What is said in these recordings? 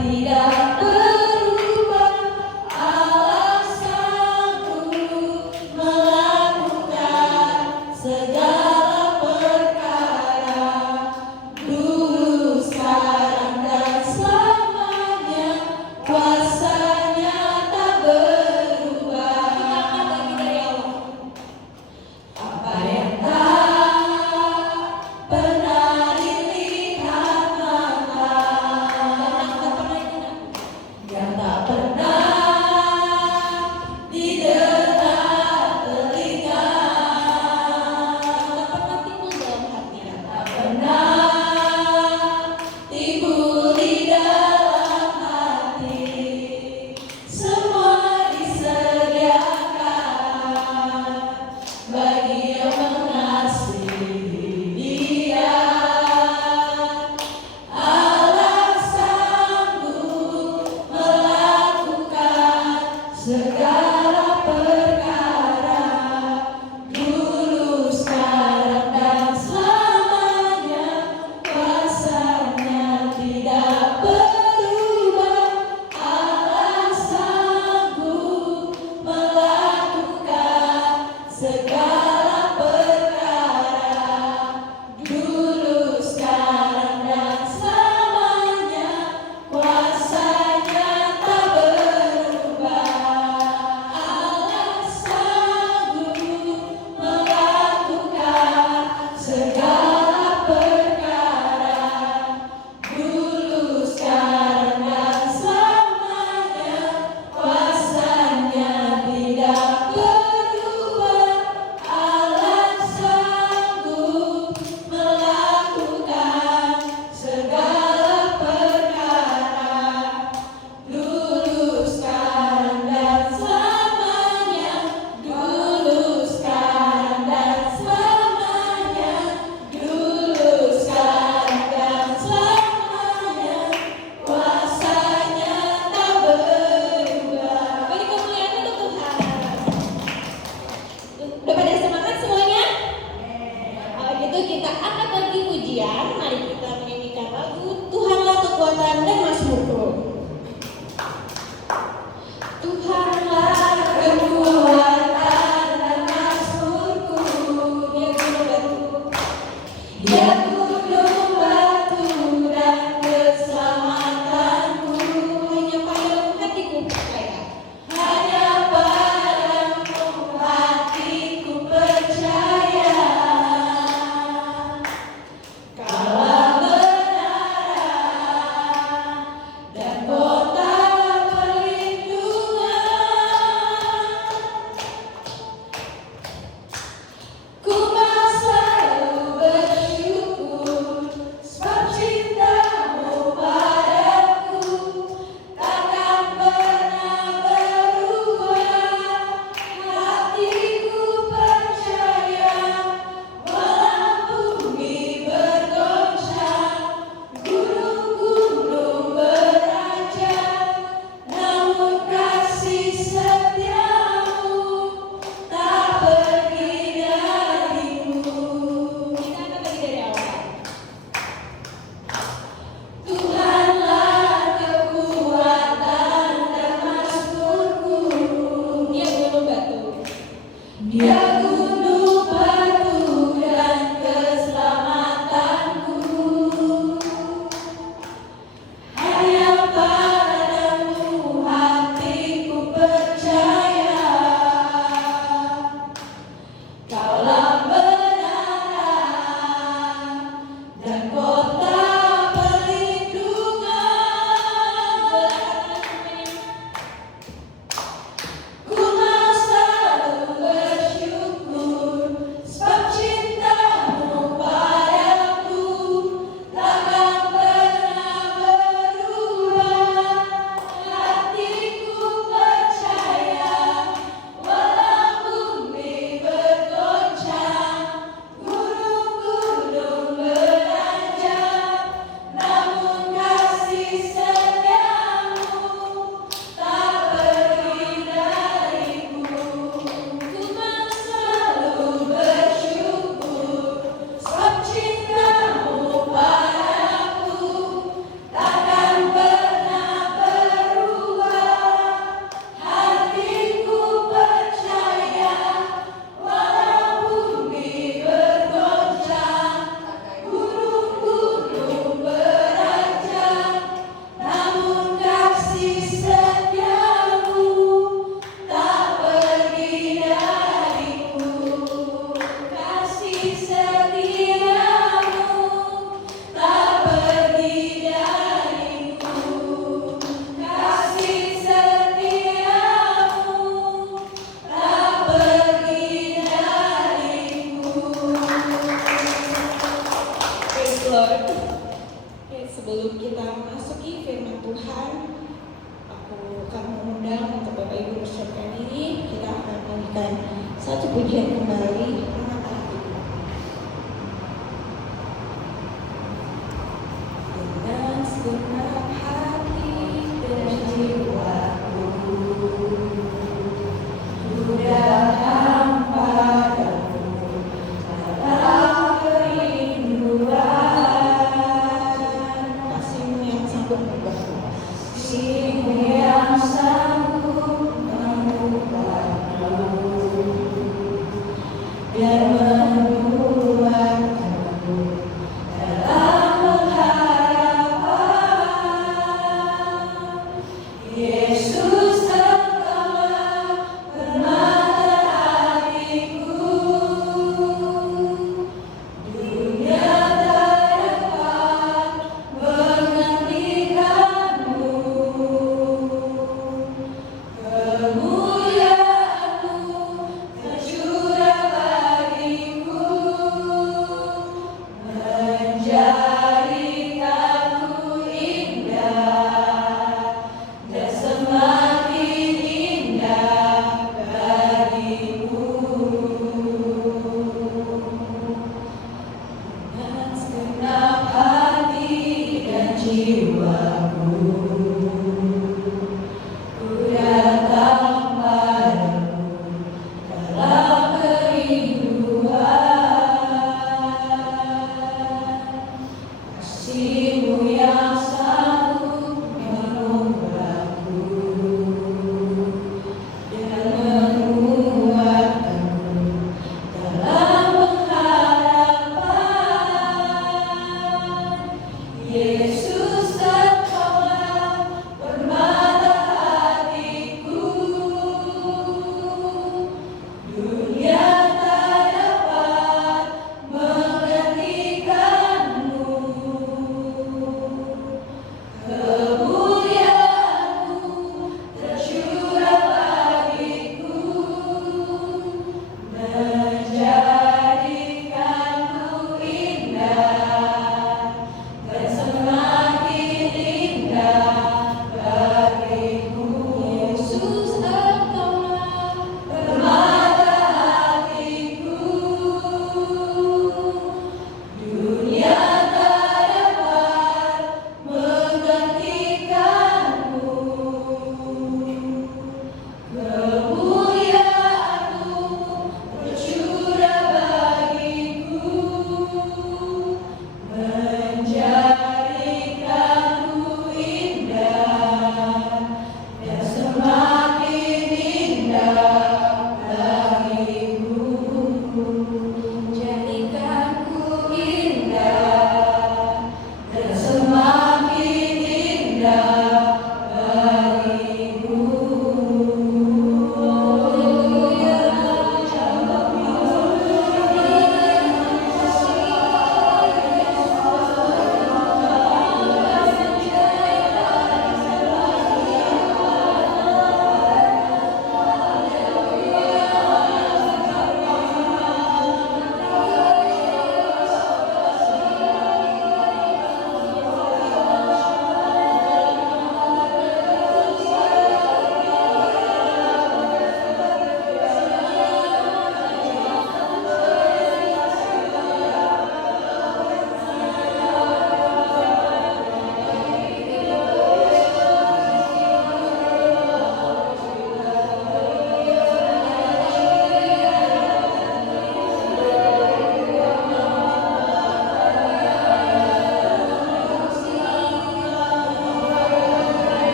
tidak berubah, alasanku melakukan segala perkara, dulu, sekarang, dan selamanya, kuasanya tak berubah. Kita angkat lagi dari awal. Apa yang tak pernah dilihat mata, Sebelum kita memasuki firman Tuhan, aku akan mengundang untuk Bapak Ibu bersiapkan diri. Kita akan menyanyikan satu pujian kembali. Dengan segenap hati dan jiwaku, ku datang padamu dalam kerinduan. Kasih-Mu yang sanggup mengubahku, kasih-Mu yang sanggup mengubahku dan menguatkanku dalam pengharapan. Yesus, Engkaulah permata hatiku, dunia tak dapat menghentikanmu. Kemuliaan-Mu tercurah bagiku, menjadikanku indah dan semakin indah bagimu. Dengan segenap hati dan jiwaku, ku datang padamu dalam kerinduan. Kasih-Mu yang sanggup mengubahku dan menguatkanku dalam pengharapan. Yesus,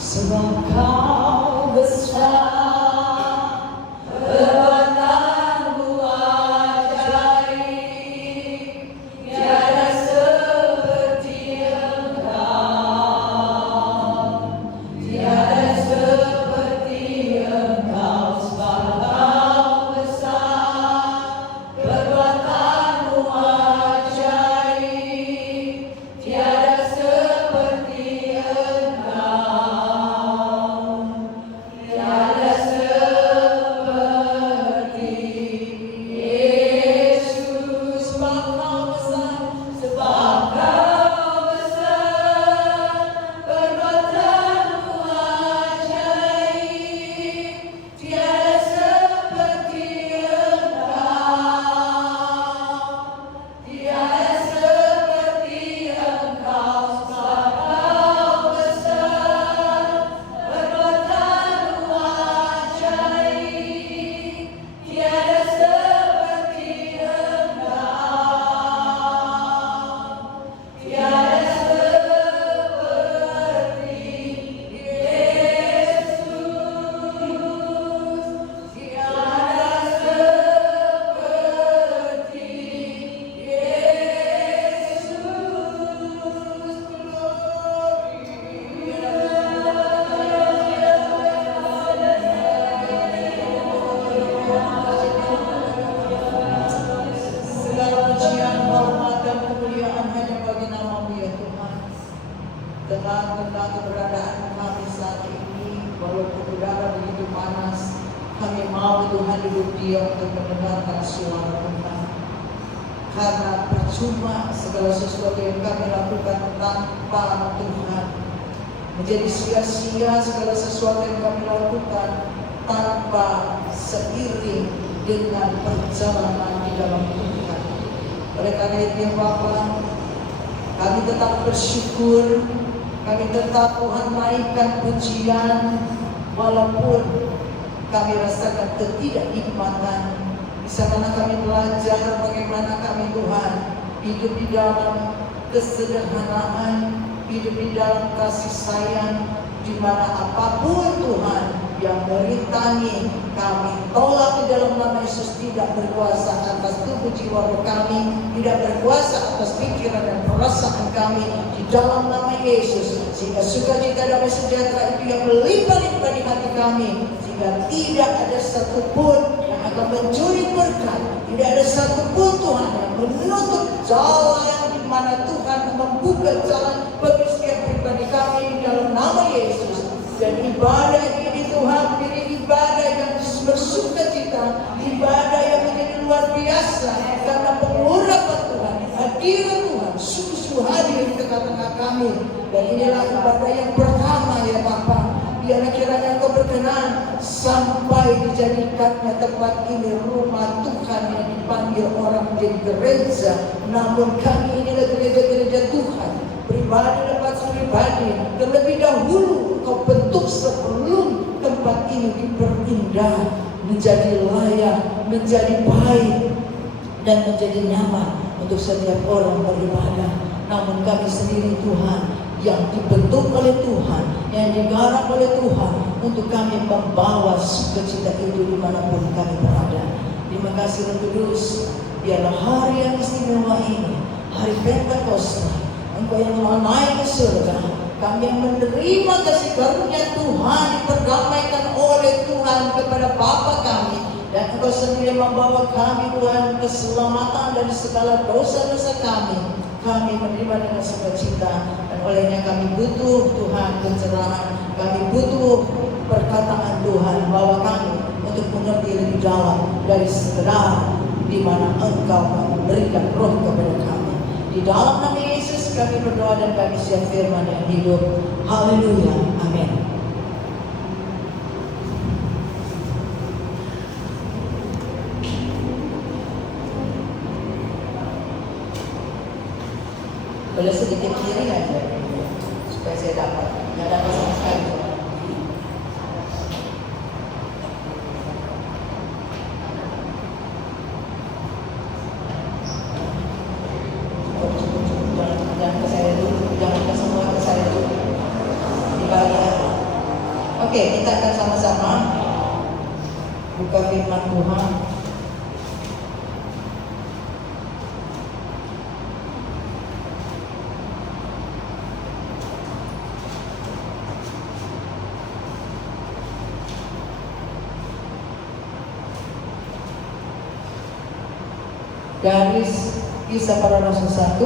Sebab Kau besar, perbuatanmu ajaib, tiada seperti Engkau, tiada seperti Engkau. Sebab Kau besar, perbuatanmu ajaib, tiada seperti Engkau. Tengah keberadaan kami saat ini, walaupun udara begitu panas, kami mau Tuhan duduk diam untuk mendengarkan suara Tuhan. Karena percuma segala sesuatu yang kami lakukan tanpa Tuhan, menjadi sia-sia segala sesuatu yang kami lakukan tanpa seiring dengan perjalanan di dalam Tuhan. Oleh karena itu ya Bapa, kami tetap bersyukur. Kami tetap Tuhan naikkan pujian walaupun kami rasakan ketidaknikmatan. Di sana kami belajar bagaimana kami Tuhan hidup di dalam kesederhanaan, hidup di dalam kasih sayang, di mana apapun Tuhan yang merintangi kami tolak di dalam nama Yesus. Tidak berkuasa atas tubuh jiwa roh kami, tidak berkuasa atas pikiran dan perasaan kami di dalam nama Yesus. Sehingga sukacita damai sejahtera itu yang melimpah-limpah di hati kami, sehingga tidak ada satupun yang akan mencuri berkat, tidak ada satupun Tuhan yang menutup jalan di mana Tuhan membuka jalan bagi setiap pribadi kami di dalam nama Yesus. Dan ibadah ini Tuhan menjadi ibadah yang bersukacita, ibadah yang menjadi luar biasa karena pengurapan Tuhan, hadirat Tuhan sungguh hadir di tengah-tengah kami. Dan inilah ibadah yang pertama ya Bapa. Biarlah kiranya Engkau berkenan sampai dijadikannya tempat ini rumah Tuhan yang dipanggil orang menjadi gereja. Namun kami inilah gereja-gereja Tuhan, pribadi lepas pribadi, terlebih dahulu Kau bentuk sebelum tempat ini diperindah menjadi layak, menjadi baik, dan menjadi nyaman untuk setiap orang beribadah. Namun kami sendiri Tuhan, yang dibentuk oleh Tuhan, yang digarap oleh Tuhan, untuk kami membawa sukacita itu dimanapun kami berada. Terima kasih Roh Kudus, biarlah hari yang istimewa ini, hari Pentakosta, Engkau yang mau naik ke surga, kami yang menerima kasih karunia Tuhan, diperdamaikan oleh Tuhan kepada Bapa kami, dan Engkau sendiri membawa kami Tuhan keselamatan dari segala dosa-dosa kami. Kami menerima dengan sukacita, dan olehnya kami butuh Tuhan pencerahan, kami butuh perkataan Tuhan, bahwa kami untuk mengerti lebih dalam dari sekedar di mana Engkau memberikan roh kepada kami. Di dalam nama Yesus kami berdoa dan kami siap firman yang hidup. Haleluya, amin. Boleh sedikit kiri aja supaya saya dapat, nggak dapat sama sekali. Jangan ke saya dulu, jangan ke semua, ke saya dulu. Di bawah. Oke, kita akan sama-sama buka firman Tuhan. Dari Kisah Para Rasul 1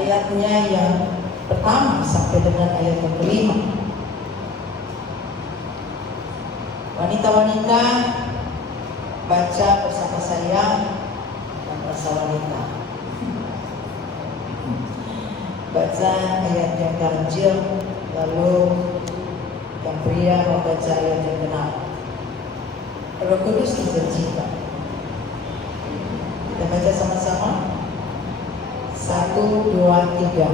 ayatnya yang pertama sampai dengan ayat yang kelima. Wanita-wanita baca bersama saya dan bahasa wanita. Baca ayat yang ganjil, lalu yang pria membaca ayat yang genap. Roh Kudus bercita. Kita baca sama-sama. 1, 2, 3.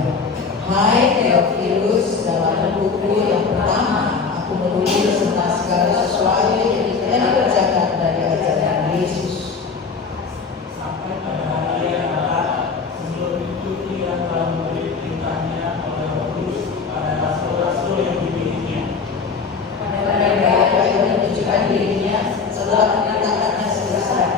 Hai Theophilus, dalam buku yang pertama aku menulis tentang segala sesuatu yang dikerjakan dari ajaran Yesus. Sampai pada hari yang akan sebelum itu ia telah memberi perintahnya oleh Roh Kudus pada rasul-rasul yang dipilihnya. Pada mereka yang menunjukkan dirinya setelah penyataannya selesai,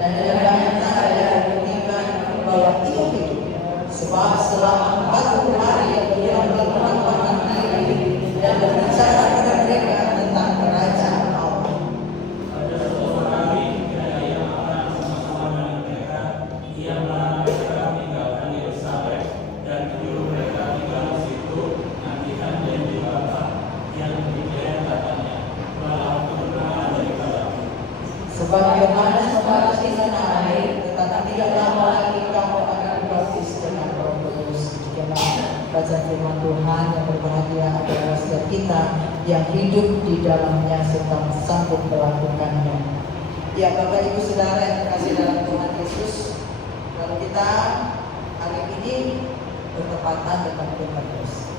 dan dengan banyak tanda yang membuktikan bahwa ia hidup. Sebab selama 40 hari ia berperang diri dan berbicara kepada mereka tentang kerajaan Allah. Pada suatu hari ketika ia makan bersama-sama dengan mereka, ia melarang mereka meninggalkan Yerusalem dan menyuruh mereka tinggal di situ nantikan janji Bapa yang demikian katanya, bahwa kebenaran daripadaku. Sebab Yohanes membaptis dengan air, tetapi tidak lama lagi kamu akan dibaptis dengan Roh Kudus. Demikianlah bacaan firman Tuhan. Yang berbahagia adalah setiap kita yang hidup di dalamnya serta sanggup melakukannya. Ya, Bapak Ibu Saudara yang terkasih dalam Tuhan Yesus, kalau kita hari ini bertepatan dengan Pentakosta,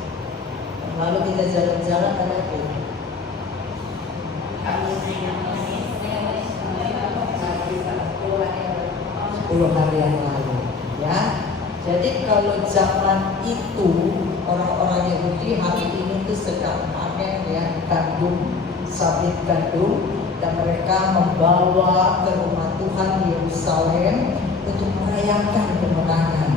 lalu kita jalan-jalan ke lagi. 10 hari yang lalu, ya. Jadi kalau zaman itu orang-orang Yahudi hari ini itu sedang panen ya gandum, sawit gandum, dan mereka membawa ke rumah Tuhan di Yerusalem untuk merayakan kemenangan,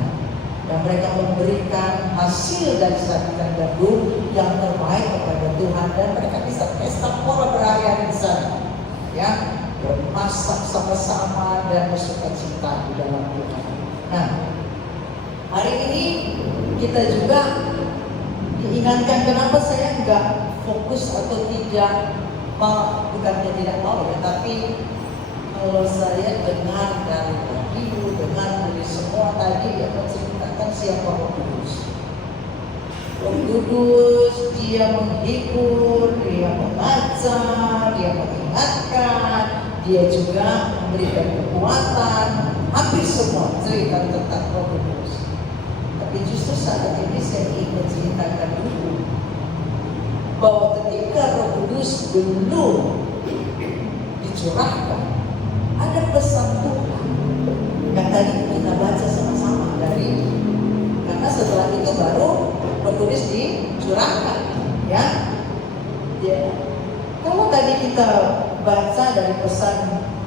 dan mereka memberikan hasil dari sawitan gandum yang terbaik kepada Tuhan, dan mereka bisa pesta pora berhari-hari di sana, ya. Bermasak sama-sama dan bersuka cita di dalam Tuhan. Nah, hari ini kita juga diingatkan, kenapa saya enggak fokus atau tidak mau, bukannya tidak mau ya, tapi kalau saya dengar dari ibu, dengar dari semua tadi yang menceritakan siapa Roh Kudus. Roh Kudus, dia menghibur, dia membaca, dia mengingatkan, dia juga memberikan kekuatan. Hampir semua cerita tentang Roh Kudus. Tapi justru saat ini saya ingin ceritakan dulu bahwa ketika Roh Kudus belum dicurahkan, ada pesan Tuhan yang tadi kita baca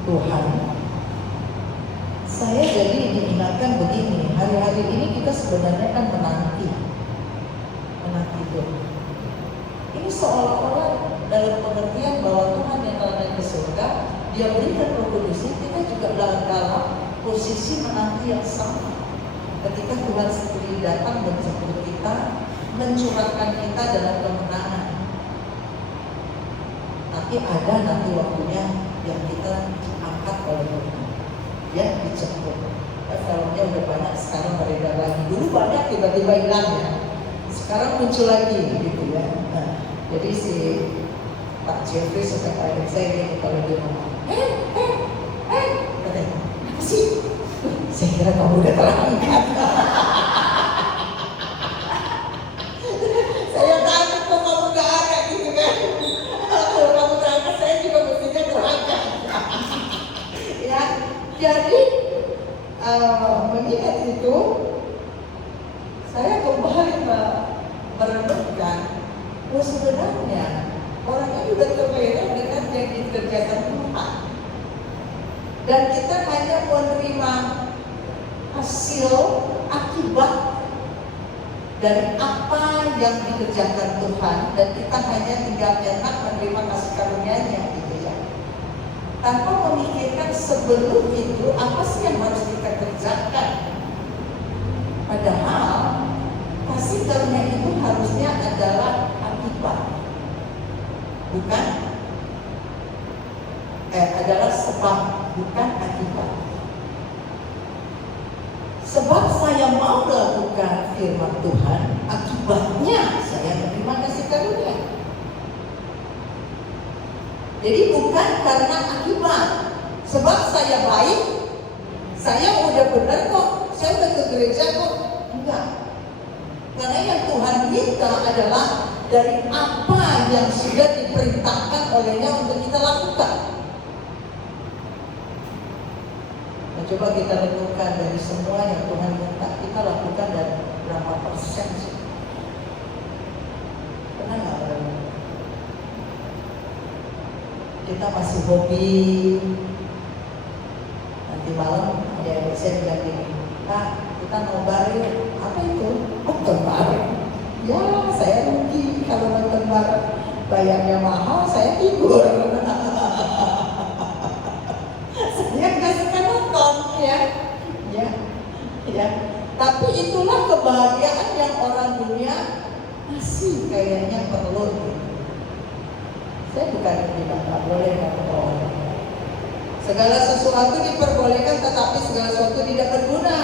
Tuhan, saya jadi diingatkan begini, hari-hari ini kita sebenarnya kan menanti Tuhan. Ini seolah-olah dalam pengertian bahwa Tuhan yang telah naik ke surga, Dia berikan Roh Kudus, kita juga dalam posisi menanti yang sama. Ketika Tuhan sendiri datang menjemput kita, mencurahkan kita dalam kemenangan. Tapi ada nanti waktunya yang kita diangkat oleh Tuhan, ya dijemput. Filmnya udah banyak sekarang beredar lagi. Dulu banyak tiba-tiba hilang ya. Sekarang muncul lagi gitu ya. Nah, jadi si Pak Jeffrey suka kayak saya ini kalau dia ngomong, katanya, apa sih? Saya kira kamu udah terangkat. Saya takut kok kamu gak ada gitu kan. Kalau kamu terangkat, saya juga mestinya terangkat. Ya, jadi mengingat itu, saya kembali merenungkan bahwa sebenarnya orang ini sudah terlena dengan yang dikerjakan Tuhan, dan kita hanya menerima hasil akibat dari apa yang dikerjakan Tuhan, dan kita hanya tinggal enak menerima kasih karunia-Nya gitu ya, tanpa memikirkan sebelum itu apa sih yang harus kita kerjakan. Padahal kasih karunia itu harusnya adalah akibat, bukan adalah sebab, bukan akibat. Sebab saya mau melakukan firman Tuhan, akibatnya saya menerima kasih karunia. Jadi bukan karena akibat. Sebab saya baik, saya udah benar kok, saya udah ke gereja kok. Enggak. Karena yang Tuhan minta adalah dari apa yang sudah diperintahkan olehnya untuk kita lakukan. Nah, coba kita renungkan dari semua yang Tuhan minta kita lakukan, dan berapa persen sih? Pernah nggak? Kita masih hobi. Nanti malam ada saya bilang gini, Pak, kita nobar yuk. Apa itu? Nonton bareng. Ya, saya rugi kalau nonton bareng. Bayarnya mahal, saya tidur. Saya nggak suka nonton, ya. Tapi itulah kebahagiaan yang orang dunia masih kayaknya perlu. Saya bukan bilang nggak boleh nonton. Segala sesuatu diperbolehkan, tetapi segala sesuatu tidak berguna.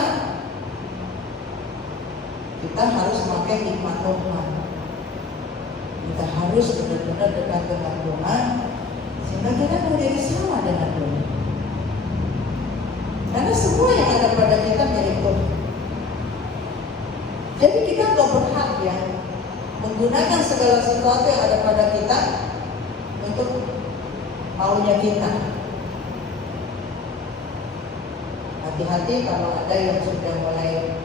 Kita harus memakai hikmat Tuhan. Kita harus benar-benar dekat dengan Tuhan, sehingga kita menjadi sama dengan Tuhan. Karena semua yang ada pada kita milik Tuhan. Jadi kita nggak berhak ya menggunakan segala sesuatu yang ada pada kita untuk maunya kita. Hati-hati kalau ada yang sudah mulai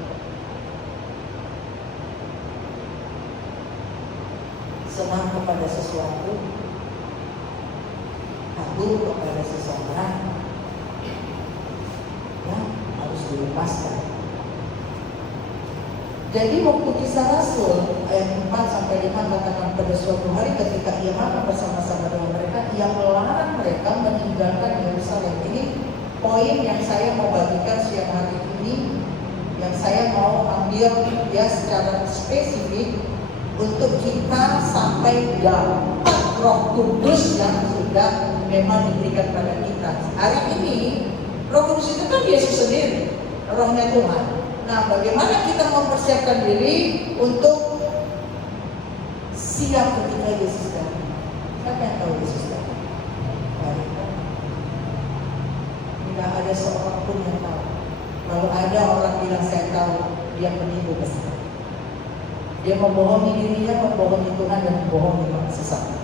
senang kepada sesuatu, kagum kepada seseorang, ya harus dilepaskan. Jadi waktu Kisah Rasul ayat 4-5 katakan, pada suatu hari ketika ia makan bersama-sama dengan mereka, ia melarang mereka meninggalkan Yerusalem. Ini poin yang saya mau bagikan siang hari ini, yang saya mau ambil ya secara spesifik untuk kita sampai dapat Roh Kudus yang sudah memang diberikan pada kita. Hari ini Roh Kudus itu kan Yesus sendiri, Rohnya Tuhan. Nah, bagaimana kita mempersiapkan diri untuk siap ketika Yesus datang? Siapa yang tahu Yesus datang? Tidak ada seorang pun yang tahu. Kalau ada orang bilang saya tahu, dia penipu besar. Dia membohongi dirinya, membohongi Tuhan, dan membohongi sesama.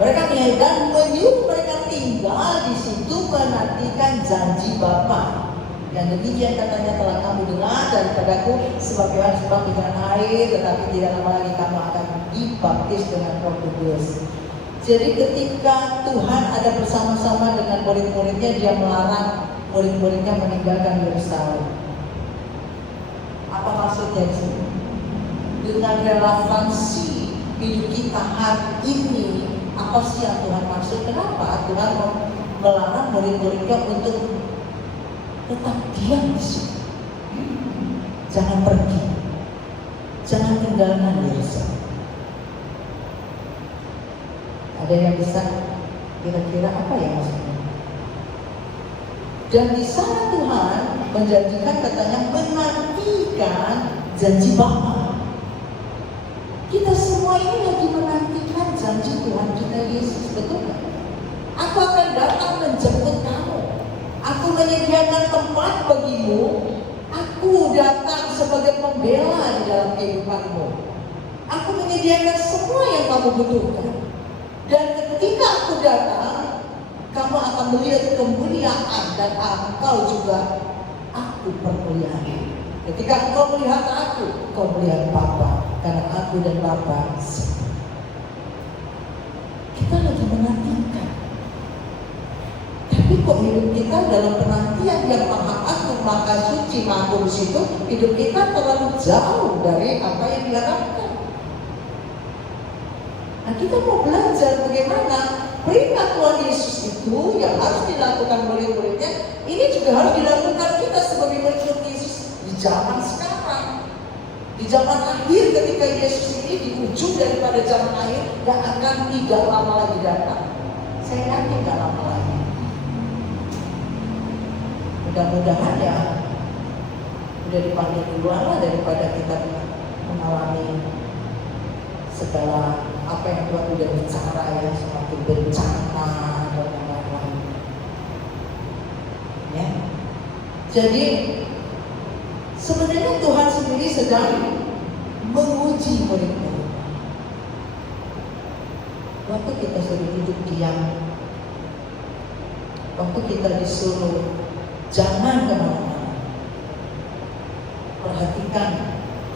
Mereka dan menyuruh mereka tinggal di situ menantikan janji Bapa. Yang demikian katanya telah kamu dengar daripadaku, sebab Yohanes dibaptis dengan air, tetapi tidak lama lagi kamu akan dibaptis dengan Roh Kudus. Jadi ketika Tuhan ada bersama-sama dengan murid-muridnya, dia melarang murid-muridnya meninggalkan Yerusalem. Apa maksudnya di sini? Dengan relevansi hidup kita hari ini, apa sih yang Tuhan maksud? Kenapa Tuhan melarang murid-muridnya untuk tetap diam di situ? Jangan pergi, jangan tinggalkan Yerusalem. Ada yang bisa kira-kira apa ya maksudnya? Dan di sana Tuhan menjanjikan, katanya menantikan janji Bapa. Kita semua ini lagi menantikan janji Tuhan kita Yesus, betul kan? Aku akan datang menjemput kamu. Aku menyediakan tempat bagimu. Aku datang sebagai pembela di dalam kehidupanmu. Aku menyediakan semua yang kamu butuhkan. Dan ketika aku datang, kamu akan melihat kemuliaan dan engkau juga aku permuliaan. Ketika engkau melihat aku, kau melihat Bapa, karena aku dan Bapa sama. Kita lagi menantikan. Tapi kok hidup kita dalam penantian yang maha agung, maha suci, maha kudus itu, hidup kita terlalu jauh dari apa yang diharapkan. Nah, kita mau belajar bagaimana perintah Tuhan Yesus itu yang harus dilakukan murid-muridnya, ini juga harus dilakukan kita sebagai murid Yesus di zaman sekarang. Di zaman akhir, ketika Yesus ini di ujung daripada zaman akhir, yang akan tidak lama lagi datang. Saya yakin tidak lama lagi. Mudah-mudahan ya udah dipanggil duluan lah daripada kita mengalami segala apa yang Tuhan udah bicara ya, semakin bencana dan lain-lain. Ya. Jadi sebenarnya Tuhan sendiri sedang menguji murid-murid. Waktu kita suruh hidup diam, waktu kita disuruh jangan kemana-mana, perhatikan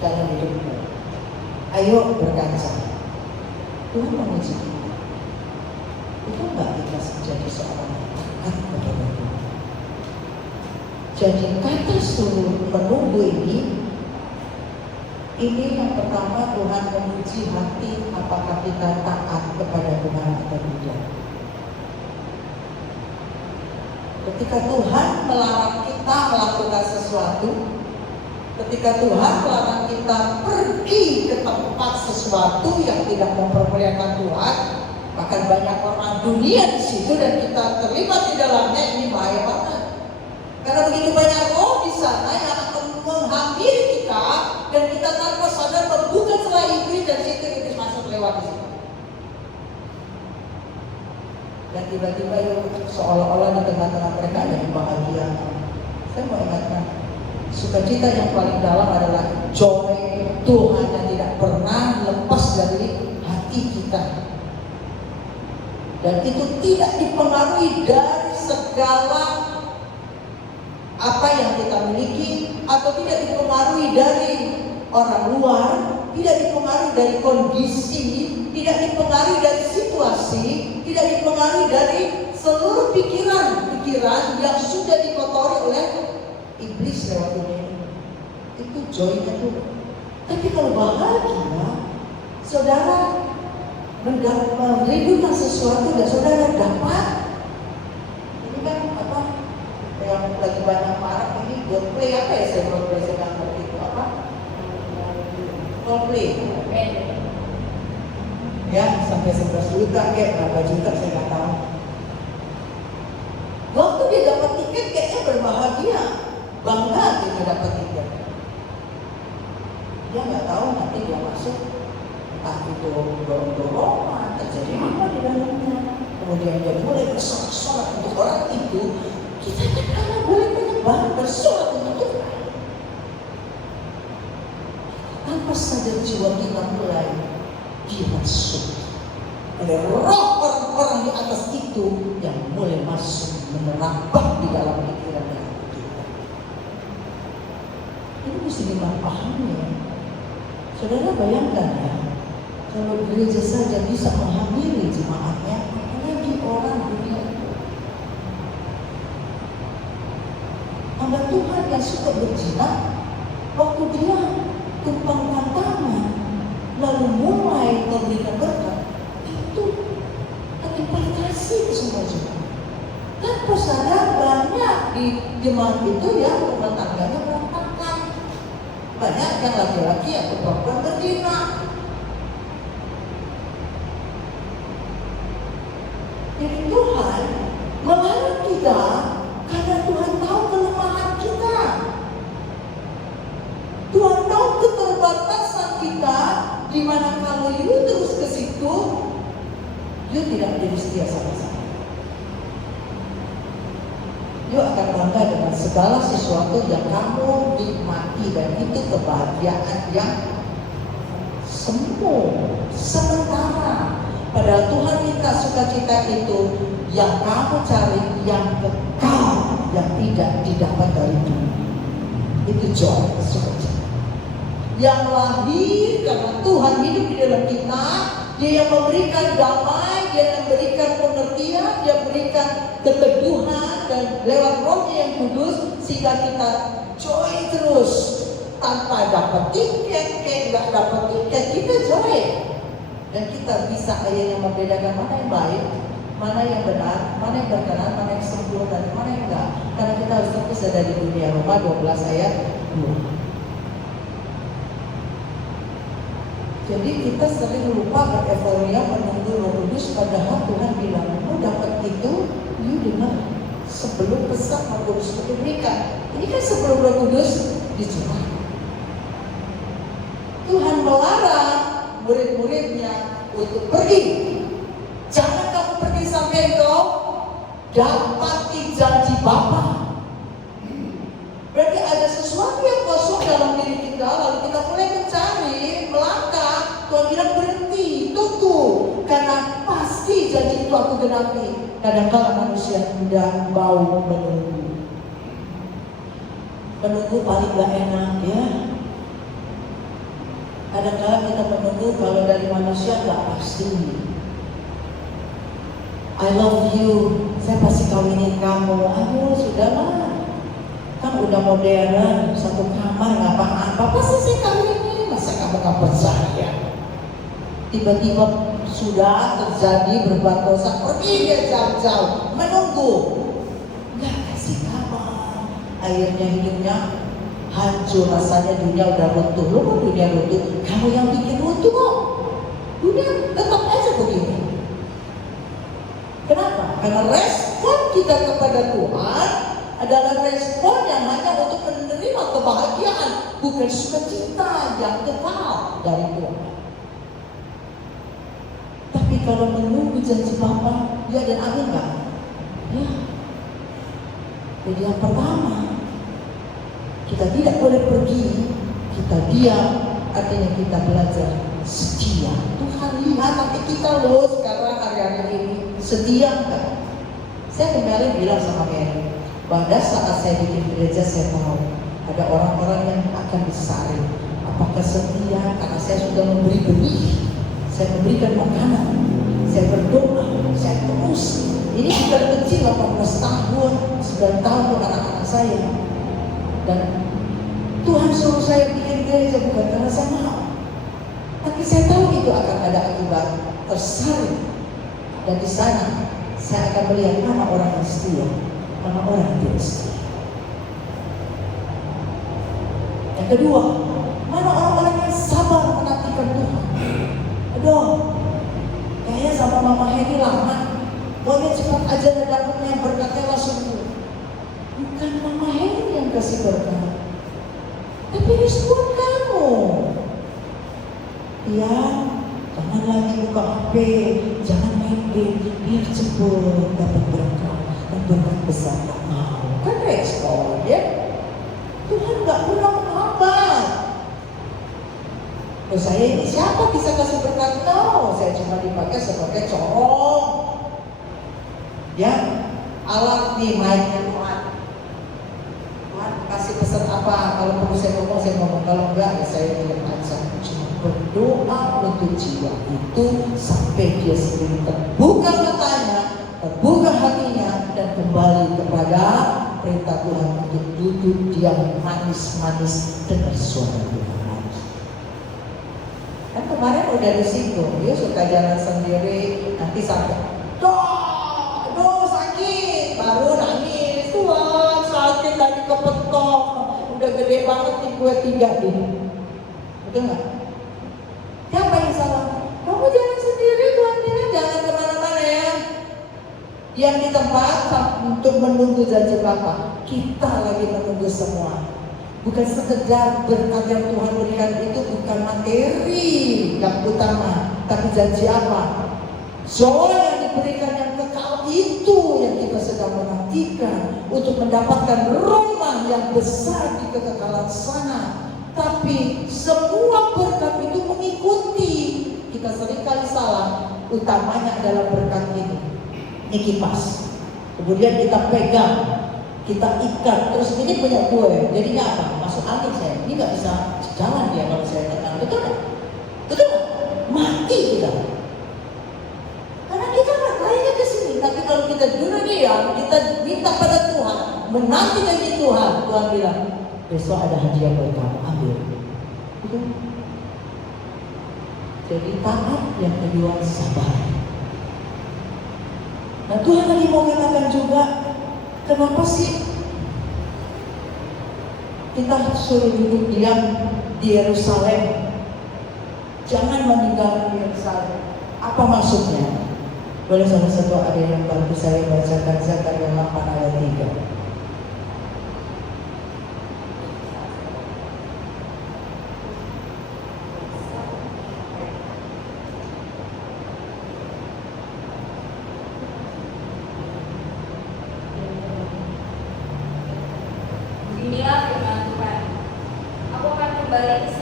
dalam hidupmu, ayo berkaca. Tuhan menguji kita. Itu enggak kita menjadi seorang yang taat kepada Tuhan. Jadi kata suruh menunggu ini yang pertama, Tuhan menguji hati apakah kita taat kepada Tuhan atau tidak. Ketika Tuhan melarang kita melakukan sesuatu, ketika Tuhan melarang kita pergi ke tempat sesuatu yang tidak mempermuliakan Tuhan, bahkan banyak orang dunia di situ dan kita terlibat di dalamnya, ini bahaya banget. Karena begitu banyak roh di sana yang akan menghampiri kita dan kita tanpa sadar membuka celah iblis dan situ iblis masuk lewat di situ. Dan tiba-tiba seolah-olah di tengah-tengah mereka ada kebahagiaan. Saya mau ingatkan, sukacita yang paling dalam adalah joy Tuhan yang tidak pernah lepas dari hati kita. Dan itu tidak dipengaruhi dari segala apa yang kita miliki, atau tidak dipengaruhi dari orang luar, tidak dipengaruhi dari kondisi, tidak dipengaruhi dari situasi, tidak dipengaruhi dari seluruh pikiran-pikiran yang sudah dikotori oleh iblis lewat dunia. Itu joy-nya tuh. Tapi kalau bahagia, saudara merindukan sesuatu dan saudara dapat. Ini kan apa yang lagi banyak marah ini, Coldplay apa ya, saya nggak ngerti itu apa? Coldplay. Ya, sampai 11 juta kayak berapa juta saya nggak tahu. Waktu dia dapat tiket kayaknya berbahagia, bangga gitu dapat tiket. Dia nggak tahu nanti dia masuk, entah itu dorong-dorongan, terjadi apa di dalamnya. Kemudian dia mulai bersorak-sorak untuk orang itu. Kita kadang boleh menyembah, bersorak untuk Tuhan. Tanpa sadar jiwa kita mulai dirasuki oleh roh orang-orang di atas itu yang mulai masuk menerabak di dalam pikiran dan hati kita. Ini mesti dipahami ya. Saudara bayangkan ya, Kalau gereja saja bisa menghamili jemaatnya, apalagi orang dunia itu. Hamba Tuhan yang suka berzina, waktu dia tumpangkan tangan, lalu mulai memberikan berkat, itu dibatasi ke semua jemaat. Tanpa sadar banyak di jemaat itu yang rumah tangganya berantakan. Banyak yang laki-laki atau perempuan berzina. Jadi Tuhan melarang kita karena Tuhan tahu kelemahan kita. Tuhan tahu keterbatasan kita, di mana kalau you terus ke situ, you tidak menjadi setia sama-sama. You akan bangga dengan segala sesuatu yang kamu nikmati, dan itu kebahagiaan yang semu, sementara. Padahal Tuhan minta sukacita itu yang kamu cari, yang kekal, yang tidak didapat dari dunia. Itu joy, sukacita. Yang lahir karena Tuhan hidup di dalam kita. Dia yang memberikan damai, Dia yang memberikan pengertian, Dia memberikan keteguhan, dan lewat Roh-Nya yang kudus, sehingga kita joy terus. Tanpa dapat tiket, nggak dapat tiket, kita joy. Dan kita bisa akhirnya membedakan mana yang baik, mana yang benar, mana yang berkenan, mana yang sempurna, dan mana yang enggak. Karena kita harus terpisah dari dunia. Roma 12 ayat 2. Jadi kita sering lupa bereforia menunggu Roh Kudus, padahal Tuhan bilang, "Lu dapat itu, you dengar sebelum pesan Roh Kudus itu diberikan." Ini kan sebelum Roh Kudus dicurah. Tuhan melarang murid-muridnya untuk pergi. Jangan kamu pergi sampai engkau dapati janji Bapa. Berarti ada sesuatu yang kosong dalam diri kita, lalu kita mulai mencari, melangkah. Tuhan bilang berhenti, tunggu, karena pasti janji itu aku genapi. Kadang-kadang manusia muda mau menunggu. Menunggu paling gak enak, ya. Kadang-kadang kita menunggu kalau dari manusia gak pasti. I love you, saya pasti kawinin kamu. Aduh, sudahlah. Kan udah modern, satu kamar gak apa-apa. Pasti saya kawinin, masa kamu gak percaya? Tiba-tiba sudah terjadi berbuat dosa, pergi dia jauh-jauh, menunggu. Gak kasih kabar. Akhirnya hidupnya hancur, rasanya dunia udah runtuh. Lu kok dunia runtuh? Kamu yang bikin runtuh kok. Dunia tetap aja begini. Kenapa? Karena respon kita kepada Tuhan adalah respon yang hanya untuk menerima kebahagiaan, bukan sukacita yang kekal dari Tuhan. Tapi kalau menunggu janji Bapa, ya dan amin kan? Ya. Jadi yang pertama, kita tidak boleh pergi, kita diam, artinya kita belajar setia. Tuhan lihat nanti kita loh sekarang hari-hari ini setia kan? Saya kemarin bilang sama Mary, pada saat saya bikin gereja saya tahu ada orang-orang yang akan disaring. Apakah setia? Karena saya sudah memberi benih, saya memberikan makanan, saya berdoa, saya terus. Ini bukan kecil, 18 tahun, 9 tahun untuk anak-anak saya. Dan Tuhan suruh saya bikin gereja bukan karena saya mau, tapi saya tahu itu akan ada akibat tersaring. Dan di sana saya akan melihat mana orang yang setia, mana orang yang tidak setia. Yang kedua, mana orang-orang yang sabar menantikan Tuhan. Aduh, kayaknya sama Mama Heni lama, pokoknya cepat aja dapatnya berkatnya langsung. Bukan Mama Heni yang kasih berkat, tapi respon kamu. Ya, jangan lagi buka HP, jangan main game, biar cepat dapat berkat dan berkat besar. Tak mau, kan respon ya. Tuhan gak pernah menghambat. Oh, saya ini siapa bisa kasih berkat? No, saya cuma dipakai sebagai corong. Ya, alat di mic-nya Tuhan. Tuhan kasih pesan apa? Kalau perlu saya ngomong, kalau enggak ya saya tidak akan. Cuma berdoa untuk jiwa itu sampai dia sendiri terbuka matanya, terbuka hatinya, dan kembali kepada perintah Tuhan untuk duduk diam manis-manis dengar suara Tuhan. Kan kemarin udah disinggung, dia suka jalan sendiri, nanti sampai doh sakit, baru nangis, Tuhan sakit tadi kepetok, udah gede banget nih gue 3 ini. Betul nggak? Siapa yang salah? Kamu jalan sendiri, Tuhan bilang jangan kemana-mana ya. Yang di tempat untuk menunggu janji Bapa, kita lagi menunggu semua. Bukan sekedar berkat yang Tuhan berikan itu bukan materi yang utama, tapi janji apa? Joy yang diberikan yang kekal itu yang kita sedang menantikan untuk mendapatkan rumah yang besar di kekekalan sana. Tapi semua berkat itu mengikuti. Kita seringkali salah, utamanya adalah berkat ini. Ini kipas. Kemudian kita pegang, kita ikat. Terus ini punya gue. Jadinya apa? Masuk angin saya. Ini nggak bisa jalan dia kalau saya tekan. Betul nggak? Betul nggak? Mati kita. Karena kita nggak lainnya ke sini. Tapi kalau kita dulu diam, kita minta pada Tuhan, menanti janji Tuhan. Tuhan bilang, besok ada hadiah buat kamu, ambil. Betul? Jadi taat, yang kedua sabar. Nah Tuhan tadi mau katakan juga, kenapa sih kita suruh duduk diam di Yerusalem, jangan meninggalkan Yerusalem? Apa maksudnya? Boleh salah satu ada yang bantu saya bacakan Zakaria 8 ayat 3.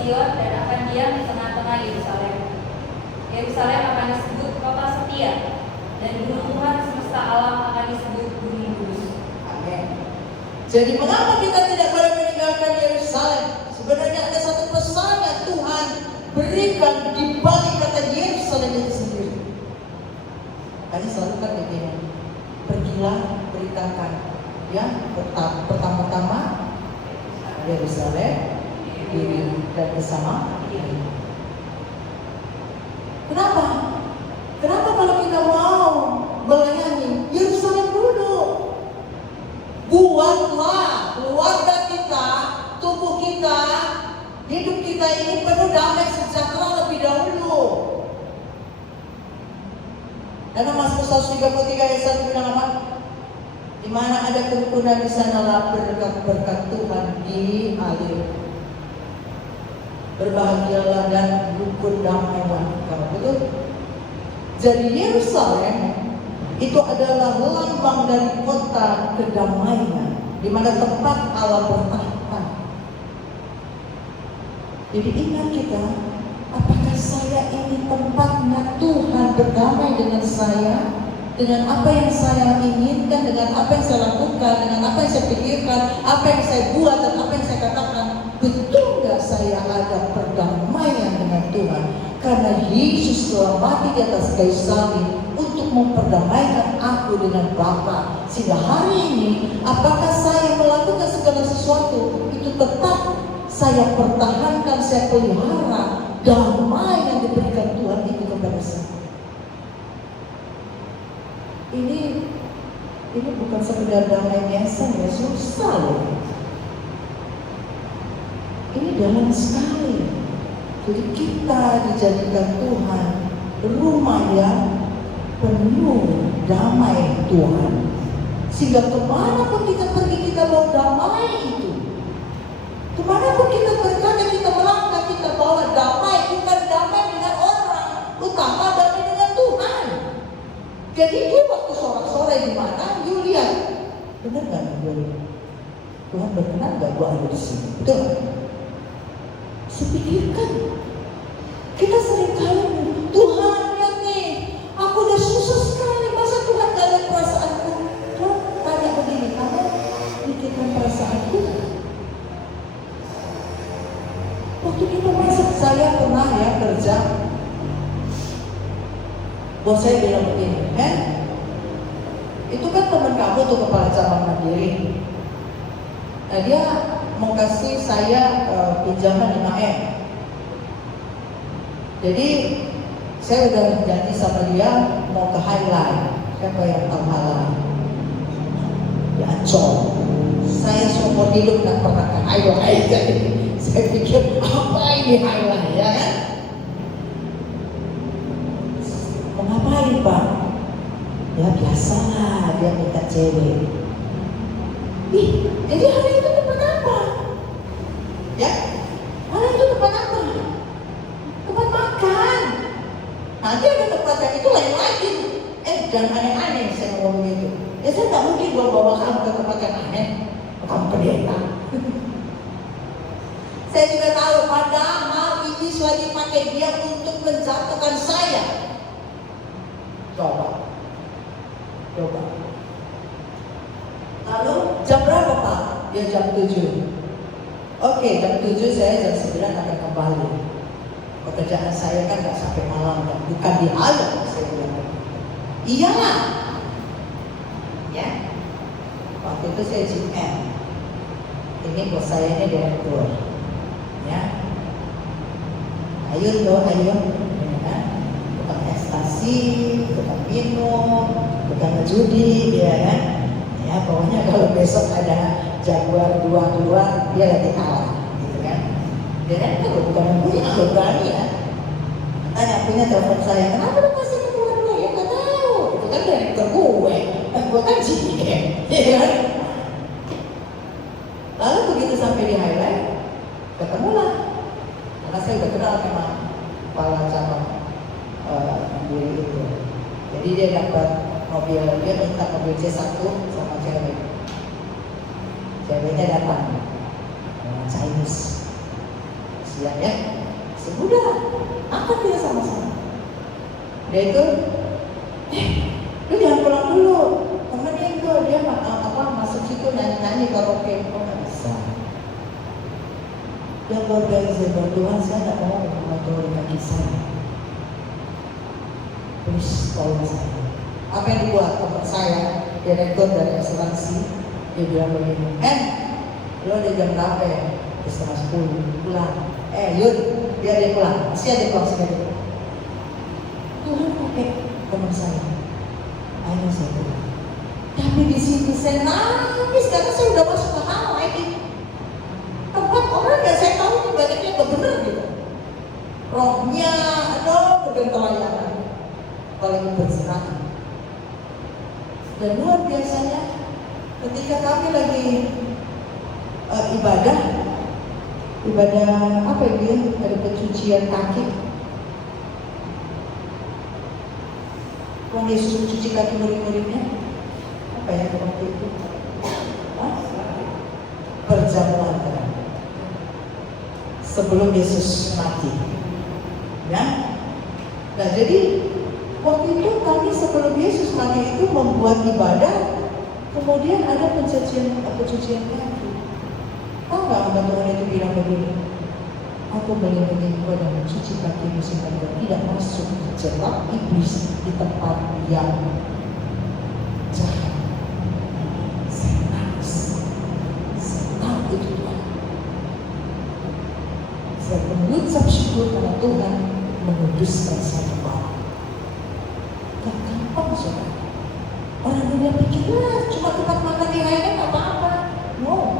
Sion dan akan diam di tengah-tengah Yerusalem. Yerusalem akan disebut kota setia, dan gunung Tuhan semesta alam akan disebut gunung kudus. Amin. Jadi mengapa kita tidak boleh meninggalkan Yerusalem? Sebenarnya ada satu pesan yang Tuhan berikan di balik kata Yerusalem itu sendiri. Tadi selalu kan begini, pergilah beritakan, ya pertama-tama Yerusalem diri dan bersama diri. Kenapa? Kenapa kalau kita mau melayani Yerusalem dulu? Buatlah keluarga kita, tubuh kita, hidup kita ini penuh damai sejahtera lebih dahulu. Karena Mazmur 133 ayat 1 bilang apa? Di mana ada kerukunan di sanalah berkat-berkat Tuhan dialir. Berbahagialah dan rukun damailah kamu. Betul? Jadi Yerusalem itu adalah lambang dari kota kedamaian, di mana tempat Allah bertahta. Jadi ingat kita, apakah saya ini tempatnya Tuhan berdamai dengan saya? Dengan apa yang saya inginkan, dengan apa yang saya lakukan, dengan apa yang saya pikirkan, apa yang saya buat dan apa yang saya katakan, betul nggak saya ada perdamaian dengan Tuhan? Karena Yesus telah mati di atas kayu salib untuk memperdamaikan aku dengan Bapa. Sehingga hari ini, apakah saya melakukan segala sesuatu itu tetap saya pertahankan, saya pelihara damai yang diberikan Tuhan itu kepada saya. Ini bukan sekedar damai biasa ya, susah loh. Ini dalam sekali. Jadi kita dijadikan Tuhan rumah yang penuh damai Tuhan. Sehingga kemanapun kita pergi kita bawa damai itu. Kemanapun kita berkata kita melangkah kita bawa damai, bukan damai dengan orang, utama damai dengan Tuhan. Jadi dia waktu sorak-sorai di mana, you lihat, benar nggak nih? Tuhan berkenan nggak gua ada di sini? Betul? Sepikirkan, kita sering kali Tuhan lihat nih, aku udah susah sekali, masa Tuhan gak ada perasaanku? Tuhan tanya begini, kamu pikirkan perasaanku? Waktu kita masuk saya pernah ya kerja, bos saya bilang begini, itu kan teman kamu tuh kepala cabang Mandiri. Nah dia mau kasih saya pinjaman 5M. Jadi saya udah janji sama dia mau ke Highline. Siapa yang tahu Highline? Di Ancol. Saya seumur hidup nggak pernah ke Highline. Saya pikir apa ini Highline ya kan? Mau ngapain Pak? Ya biasalah dia minta cewek. Ih, jadi hari itu tempat apa? Ya, hari itu tempat apa? Tempat makan. Nanti ada tempat yang itu lain lagi. Jangan aneh-aneh saya ngomong gitu. Ya saya nggak mungkin bawa kamu ke tempat yang aneh. Kamu pendeta. Saya juga tahu padahal ini lagi pakai dia untuk menjatuhkan saya. Coba. Lalu jam berapa Pak? Ya jam 7. Oke, jam 7 saya jam 9 akan kembali. Pekerjaan saya kan gak sampai malam kan? Bukan di alam saya bilang. Iyalah. Ya. Waktu itu saya GM. Ini bos saya ini direktur. Ya. Ayo. Ya. Bukan ekstasi, bukan minum, bukan judi, ya kan? Ya pokoknya kalau besok ada Jaguar 2 keluar, dia lagi kalah, gitu kan? Dia kan kalau bukan yang punya, kalau berani ya. Tanya punya telepon saya, kenapa lu kasih keluar gue? Ya nggak tahu, itu kan direktur gue kan GM, ya kan? Lalu begitu sampai di Highline, ketemulah, karena saya udah kenal sama kepala cabang Mandiri itu. Jadi dia dapat mobil, dia minta mobil C1 sama cewek. Ceweknya datang, Chinese. Siap ya, sudah, apa dia sama-sama. Dia itu, lu jangan pulang dulu, temenin tuh dia masuk situ nyanyi-nyanyi karaoke, kok nggak bisa. Yang luar biasa Tuhan, saya nggak mau mengatur kaki saya. Please tolong saya. Apa yang dibuat untuk saya, direktur dari asuransi, dia bilang begini, lo ada jam berapa ya? Setengah 10, pulang. Yud, biar dia pulang, masih ada pulang sekali. Tuhan pakai teman saya, ayo saya pulang. Tapi di situ saya nangis karena saya udah masuk ke hal ini. Tempat orang yang saya tahu ini banyaknya benar gitu. Rohnya, bukan pelayanan. Paling berserahan. Dan luar biasanya ketika kami lagi ibadah apa ini, ada pencucian kaki. Tuhan Yesus mencuci kaki murid-muridnya. Apa ya waktu itu? Perjamuan terakhir sebelum Yesus mati. Ya. Nah jadi waktu itu kami sebelum Yesus mati itu membuat ibadah, kemudian ada pencucian kaki. Tahu nggak hamba Tuhan itu bilang begini, aku melindungi engkau dan mencuci kakimu sehingga engkau tidak masuk ke jerat iblis di tempat yang jahat. Saya nangis, saya tahu itu Tuhan. Saya mengucap syukur karena Tuhan menguduskan saya Bapak. Gak gampang saudara. Orang dunia pikirlah cuma tempat makan di Highline gak apa-apa. No,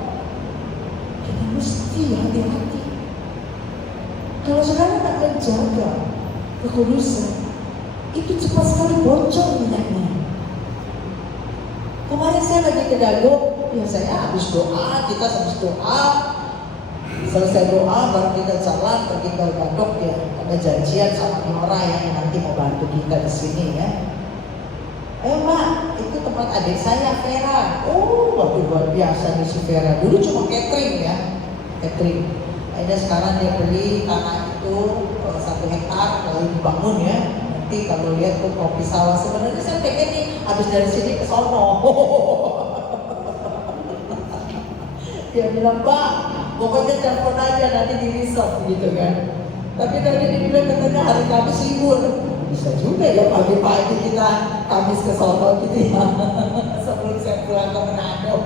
kita mesti hati-hati. Kalau saudara tak menjaga kekudusan, itu cepat sekali bocor minyaknya. Kemarin saya lagi ke Dago, ya saya habis doa, kita habis doa. Selesai doa baru kita jalan pergi ke Gadok ya, ada janjian sama Nora yang nanti mau bantu kita di sini ya. Ayo Mbak, itu tempat adik saya Vera. Oh, waktu luar biasa nih si Vera. Dulu cuma catering ya, catering. Akhirnya sekarang dia beli tanah itu 1 hektar lalu dibangun ya. Nanti kalau lihat tuh kopi sawah, sebenarnya saya pengen nih habis dari sini ke sono. Dia bilang, Mbak, pokoknya telepon aja nanti di resort gitu kan. Tapi tadi dibilang katanya hari Kamis libur. Bisa juga ya pagi-pagi kita Kamis ke Solo gitu ya. Sebelum saya pulang ke Manado.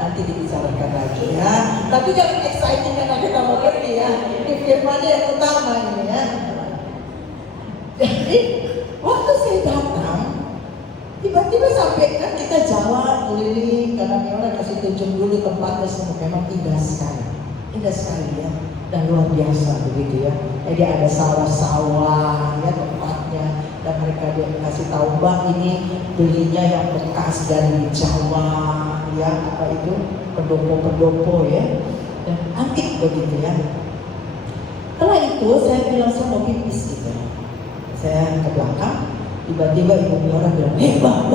Nanti dibicarakan lagi ya. Tapi jangan exciting karena kita mau pergi ya. Ini firmannya yang utama ini ya. Jadi waktu saya datang, tiba-tiba sampai kan kita jalan keliling karena orang kasih tunjuk dulu tempatnya semua memang indah sekali ya, dan luar biasa begitu ya. Jadi ada sawah-sawah ya tempatnya, dan mereka dia kasih tahu Mbak ini belinya yang bekas dari Jawa ya, apa itu pendopo ya, dan antik begitu ya. Setelah itu saya bilang saya mau pipis gitu. Saya ke belakang, tiba-tiba ibu orang bilang, Mbak,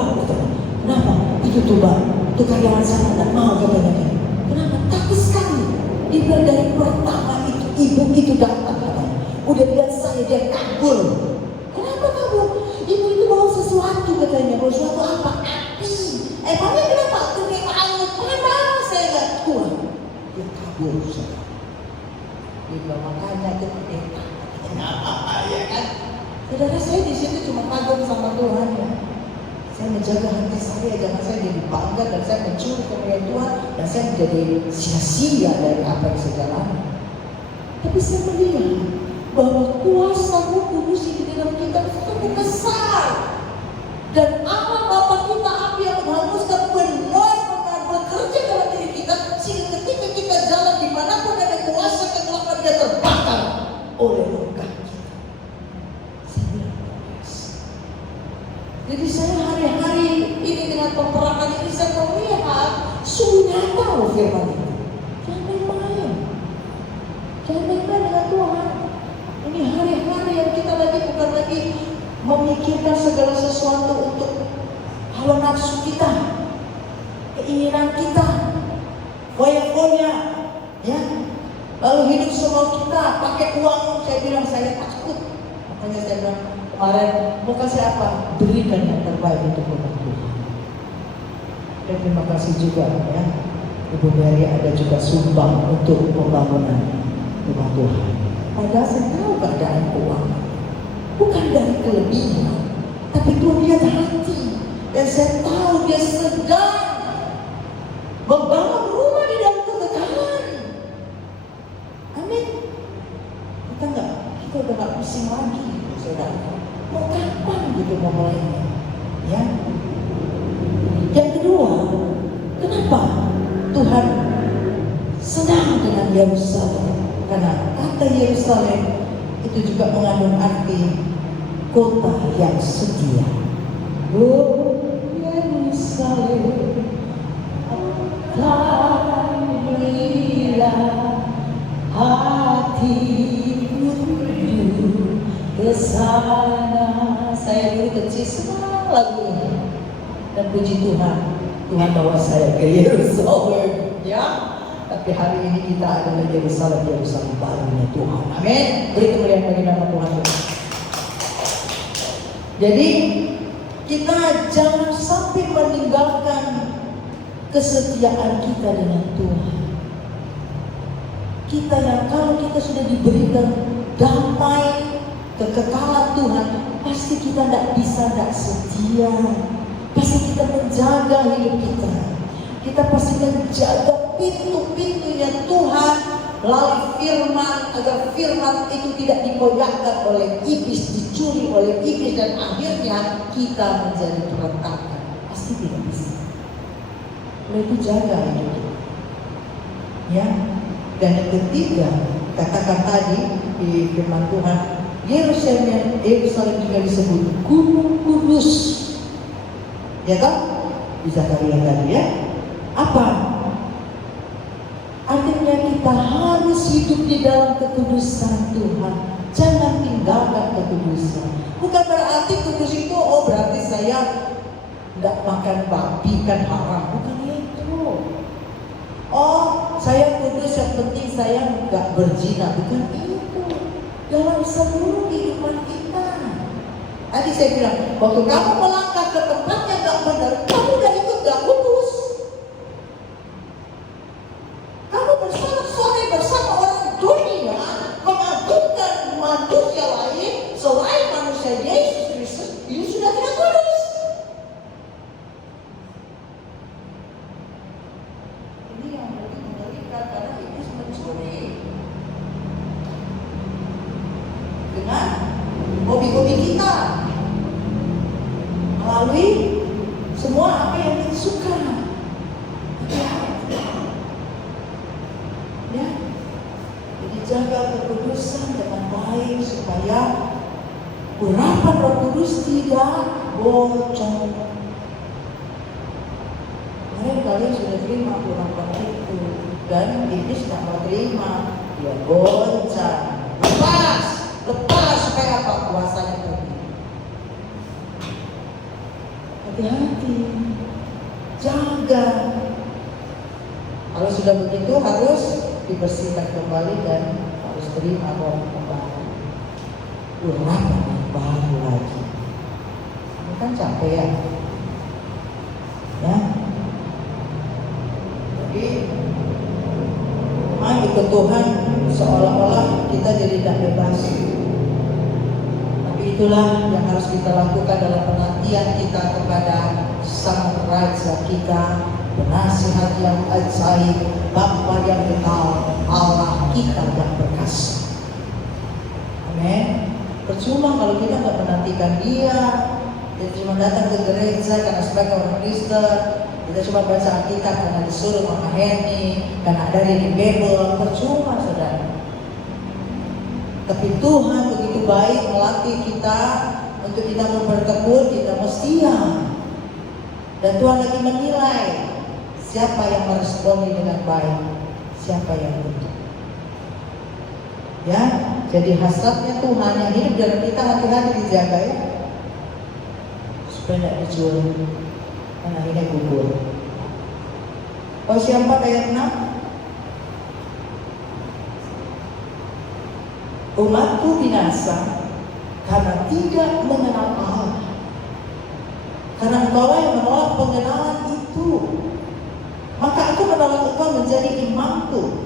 kenapa? Itu tuh Mbak, itu karyawan saya tidak mau katanya. Kenapa? Takut sekali. Dia bilang dari pertama itu ibu itu datang katanya. Udah lihat saya dia kabur. Kenapa kabur? Ibu itu bawa sesuatu katanya. Bawa sesuatu apa? Api. Emangnya kenapa? Tuh kayak malu. Mana saya nggak tahu. Dia kabur. Dia bilang makanya kita kenapa ya kan? Saudara, saya di situ cuma kagum sama Tuhan ya. Saya menjaga hati saya, jangan saya jadi bangga dan saya mencuri kemuliaan Tuhan dan saya menjadi sia-sia dari apa yang saya jalani. Tapi saya melihat bahwa kuasa Roh Kudus di dalam kita itu besar, dan Allah Bapa kita api yang menghanguskan benar-benar bekerja dalam diri kita, sehingga ketika kita jalan dimanapun ada kuasa kegelapan dia terbakar oleh Roh kita. Jadi saya hari-hari ini dengan peperangan ini saya melihat sungguh nyata loh firman itu. Jangan main-main. Jangan main-main dengan Tuhan. Ini hari-hari yang kita lagi bukan lagi memikirkan segala sesuatu untuk hawa nafsu kita, keinginan kita, foya-foya, ya. Lalu hidup semua kita pakai uang. Saya bilang saya takut. Makanya saya bilang kemarin mau kasih apa? Berikan yang terbaik untuk rumah Tuhan. Dan terima kasih juga ya, Ibu Mary ada juga sumbang untuk pembangunan rumah Tuhan. Padahal saya tahu keadaan keuangan bukan dari kelebihan, tapi Tuhan lihat hati. Dan saya tahu dia sedang membangun rumah di dalam kekekalan. Amin. Kita udah gak pusing lagi, saudara. Mau kapan gitu memulainya? Ya. Yang kedua, kenapa Tuhan senang dengan Yerusalem? Karena kata Yerusalem itu juga mengandung arti kota yang setia. Oh Yerusalem, alhamdulillah, hatiku rindu ke sana. Saya dulu kecil semua lagu ini, dan puji Tuhan, Tuhan bawa saya ke Yerusalem, ya. Tapi hari ini kita adalah Yerusalem barunya Tuhan. Amin. Beri kemuliaan bagi nama Tuhan. Jadi kita jangan sampai meninggalkan kesetiaan kita dengan Tuhan. Kita yang kalau kita sudah diberikan damai kekekalan Tuhan, pasti kita tidak setia. Pasti kita menjaga hidup kita. Kita pasti menjaga pintu-pintunya Tuhan melalui firman, agar firman itu tidak dikoyakkan oleh iblis, dicuri oleh iblis, dan akhirnya kita menjadi berantakan. Pasti tidak bisa. Oleh itu jaga hidup kita. Ya. Dan yang ketiga, katakan tadi di firman Tuhan, Yerusalem juga disebut Gunung Kudus. Ya kan? Bisa kalian tadi ya. Apa? Artinya kita harus hidup di dalam kekudusan Tuhan. Jangan tinggalkan kekudusan. Bukan berarti kudus itu berarti saya tidak makan babi kan haram. Bukan itu. Saya kudus yang penting saya nggak berzina. Bukan itu. Dalam seluruh kehidupan kita. Tadi saya bilang, waktu kamu melangkah ke tempat yang nggak benar, kamu udah ikut nggak kudus. Kamu bersama orang dunia mengagungkan jaga kekudusan dengan baik supaya urapan Roh Kudus tidak bocor. Kemarin kalian sudah terima urapan itu, dan iblis tidak mau terima, dia goncang. Lepas supaya apa? Kuasanya pergi. Hati-hati, jaga. Kalau sudah begitu harus dibersihkan kembali dan harus terima Roh kembali. Urapan yang baru lagi. Ini kan capek ya. Jadi ikut Tuhan seolah-olah kita jadi tidak bebas. Tapi itulah yang harus kita lakukan dalam penantian kita kepada Sang Raja kita, penasihat yang ajaib, Bapa yang kekal, Allah kita yang berkasih. Amin. Percuma kalau kita nggak menantikan Dia, kita cuma datang ke gereja karena sebagai orang Kristen, kita cuma baca Alkitab karena disuruh Mama Heni, karena ada di Bible. Percuma saudara. Tapi Tuhan begitu baik melatih kita untuk kita bertekun, kita mestinya. Dan Tuhan lagi menilai siapa yang meresponi dengan baik, siapa yang betul. Ya, jadi hasratnya Tuhan yang hidup dalam kita hati-hati dijaga ya, supaya tidak dijual. Karena ini gugur. Hosea 4 ayat 6. Umatku binasa karena tidak mengenal Allah. Karena engkaulah yang menolak pengenalan itu, maka aku menolak engkau menjadi imamku.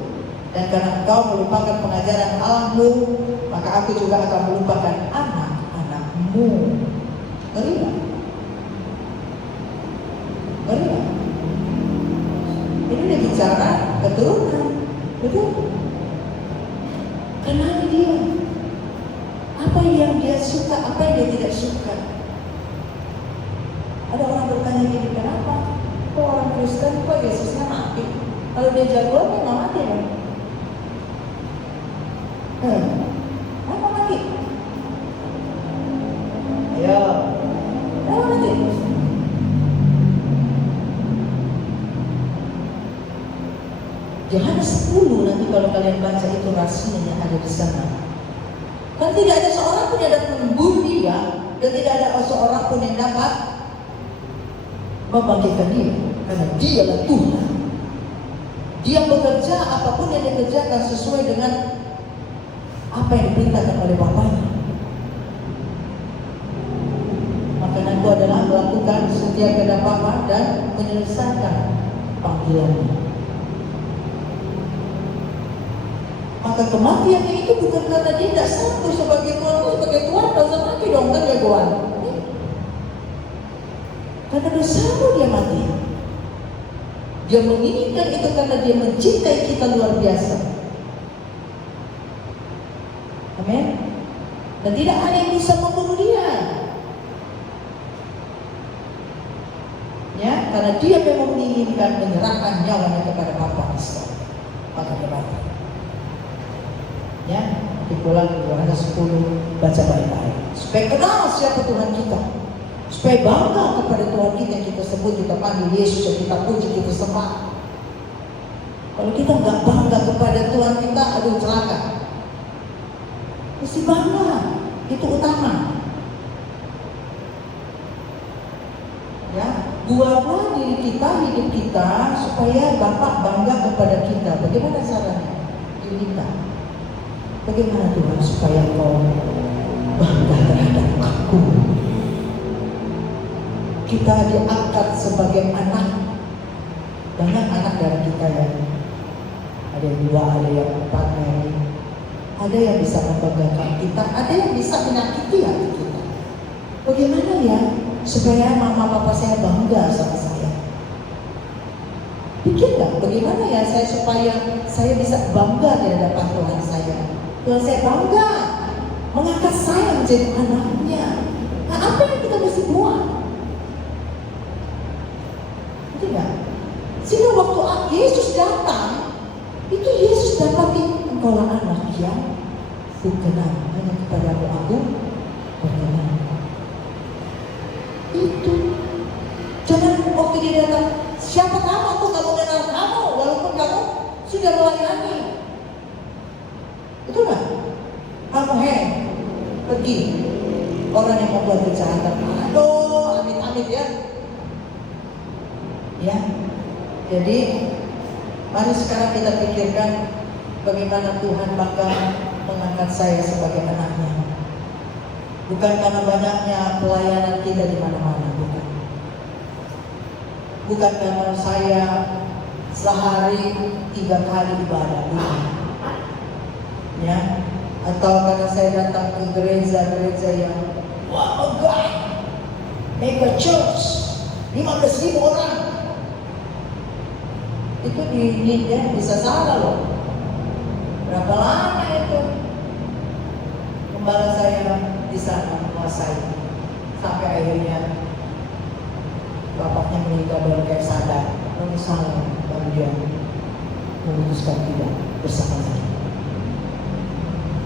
Dan karena engkau melupakan pengajaran Allahmu, maka aku juga akan melupakan anak-anakmu. Ngeri gak? Ngeri gak? Ini dia bicara keturunan, betul? Kenali dia. Apa yang dia suka, apa yang dia tidak suka. Ada orang bertanya gini, kenapa? Kok orang Kristen, kok Yesusnya mati? Kalau dia jagoan, dia nggak mati kan? Kenapa mati? Ayo, kenapa mati? Yohanes 10 nanti kalau kalian baca itu rahasianya yang ada di sana. Kan tidak ada seorang pun yang dapat membunuh dia, dan tidak ada seorang pun yang dapat membangkitkan dia, karena Dialah Tuhan. Dia bekerja apapun yang dikerjakan sesuai dengan apa yang diperintahkan oleh Bapaknya. Makanan itu adalah melakukan setiap kedatangan dan menyelesaikan panggilannya. Maka kematiannya itu bukan karena dia tidak sanggup sebagai Tuhan. Sebagai Tuhan dosa mati dong kan jagoan. Karena dosamu dia mati. Dia menginginkan itu karena dia mencintai kita luar biasa. Amin. Dan tidak ada yang bisa membunuh dia. Ya, karena dia memang menginginkan menyerahkan nyawanya kepada Bapa Isa. Maka dia mati. Ya, dipulang Yohanes 10 baca baik-baik. Supaya kenal siapa Tuhan kita. Supaya bangga kepada Tuhan kita yang kita sebut, kita panggil Yesus, yang kita puji, kita sembah. Kalau kita nggak bangga kepada Tuhan kita, aduh celaka. Mesti bangga, itu utama. Ya, buatlah diri kita, hidup kita, supaya Bapak bangga kepada kita. Bagaimana caranya? Diri kita. Bagaimana Tuhan supaya kau bangga terhadap aku? Kita diangkat sebagai anak. Banyak anak dari kita yang ada yang 2, ada yang 4 hari. Ada yang bisa membanggakan kita, ada yang bisa menyakiti hati kita. Bagaimana ya supaya mama papa saya bangga sama saya? Pikir gak bagaimana ya saya supaya saya bisa bangga di hadapan Tuhan saya? Tuhan saya bangga mengangkat saya menjadi anaknya. Nah, apa yang kita mesti buat? Tidak. Sehingga waktu Yesus datang, itu Yesus dapatin engkaulah anak yang kukenal, hanya kepadamu aku berkenan. Itu. Jangan waktu dia datang, siapa kamu? Aku gak mau kenal kamu, walaupun kamu sudah melayani. Betul gak? Kamu pergi. Orang yang membuat kejahatan, aduh, amit-amit ya. Ya, jadi mari sekarang kita pikirkan bagaimana Tuhan bakal mengangkat saya sebagai anaknya. Bukan karena banyaknya pelayanan kita di mana-mana, bukan. Bukan karena saya sehari 3 kali ibadah, bukan. Ya, atau karena saya datang ke gereja-gereja yang wow, God, mega church, 15.000 orang. Itu dia bisa salah loh. Berapa lama itu? Gembala saya di sana menguasai sampai akhirnya bapaknya meninggal dan kayak sadar, lalu salah, lalu dia memutuskan tidak bersama saya.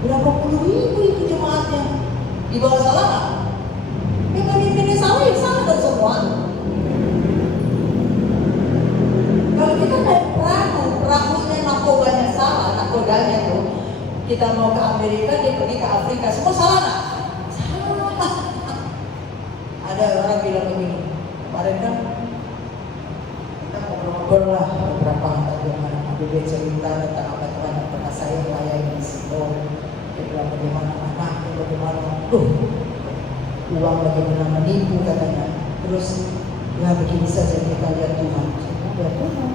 Berapa puluh ribu itu jemaatnya di bawah salah? Yang pemimpinnya salah, yang salah dan semua. Kalau kita naik perahunya nakodanya salah, nakodanya tuh kita mau ke Amerika, dia pergi ke Afrika, semua salah nggak? Salah. Ada orang bilang begini, kemarin kan kita ngobrol lah beberapa hari dia cerita tentang apa yang pernah saya melayani di situ. Dia bilang bagaimana anaknya, bagaimana uang bagaimana menipu katanya. Terus ya begini saja kita lihat Tuhan. Udah Tuhan,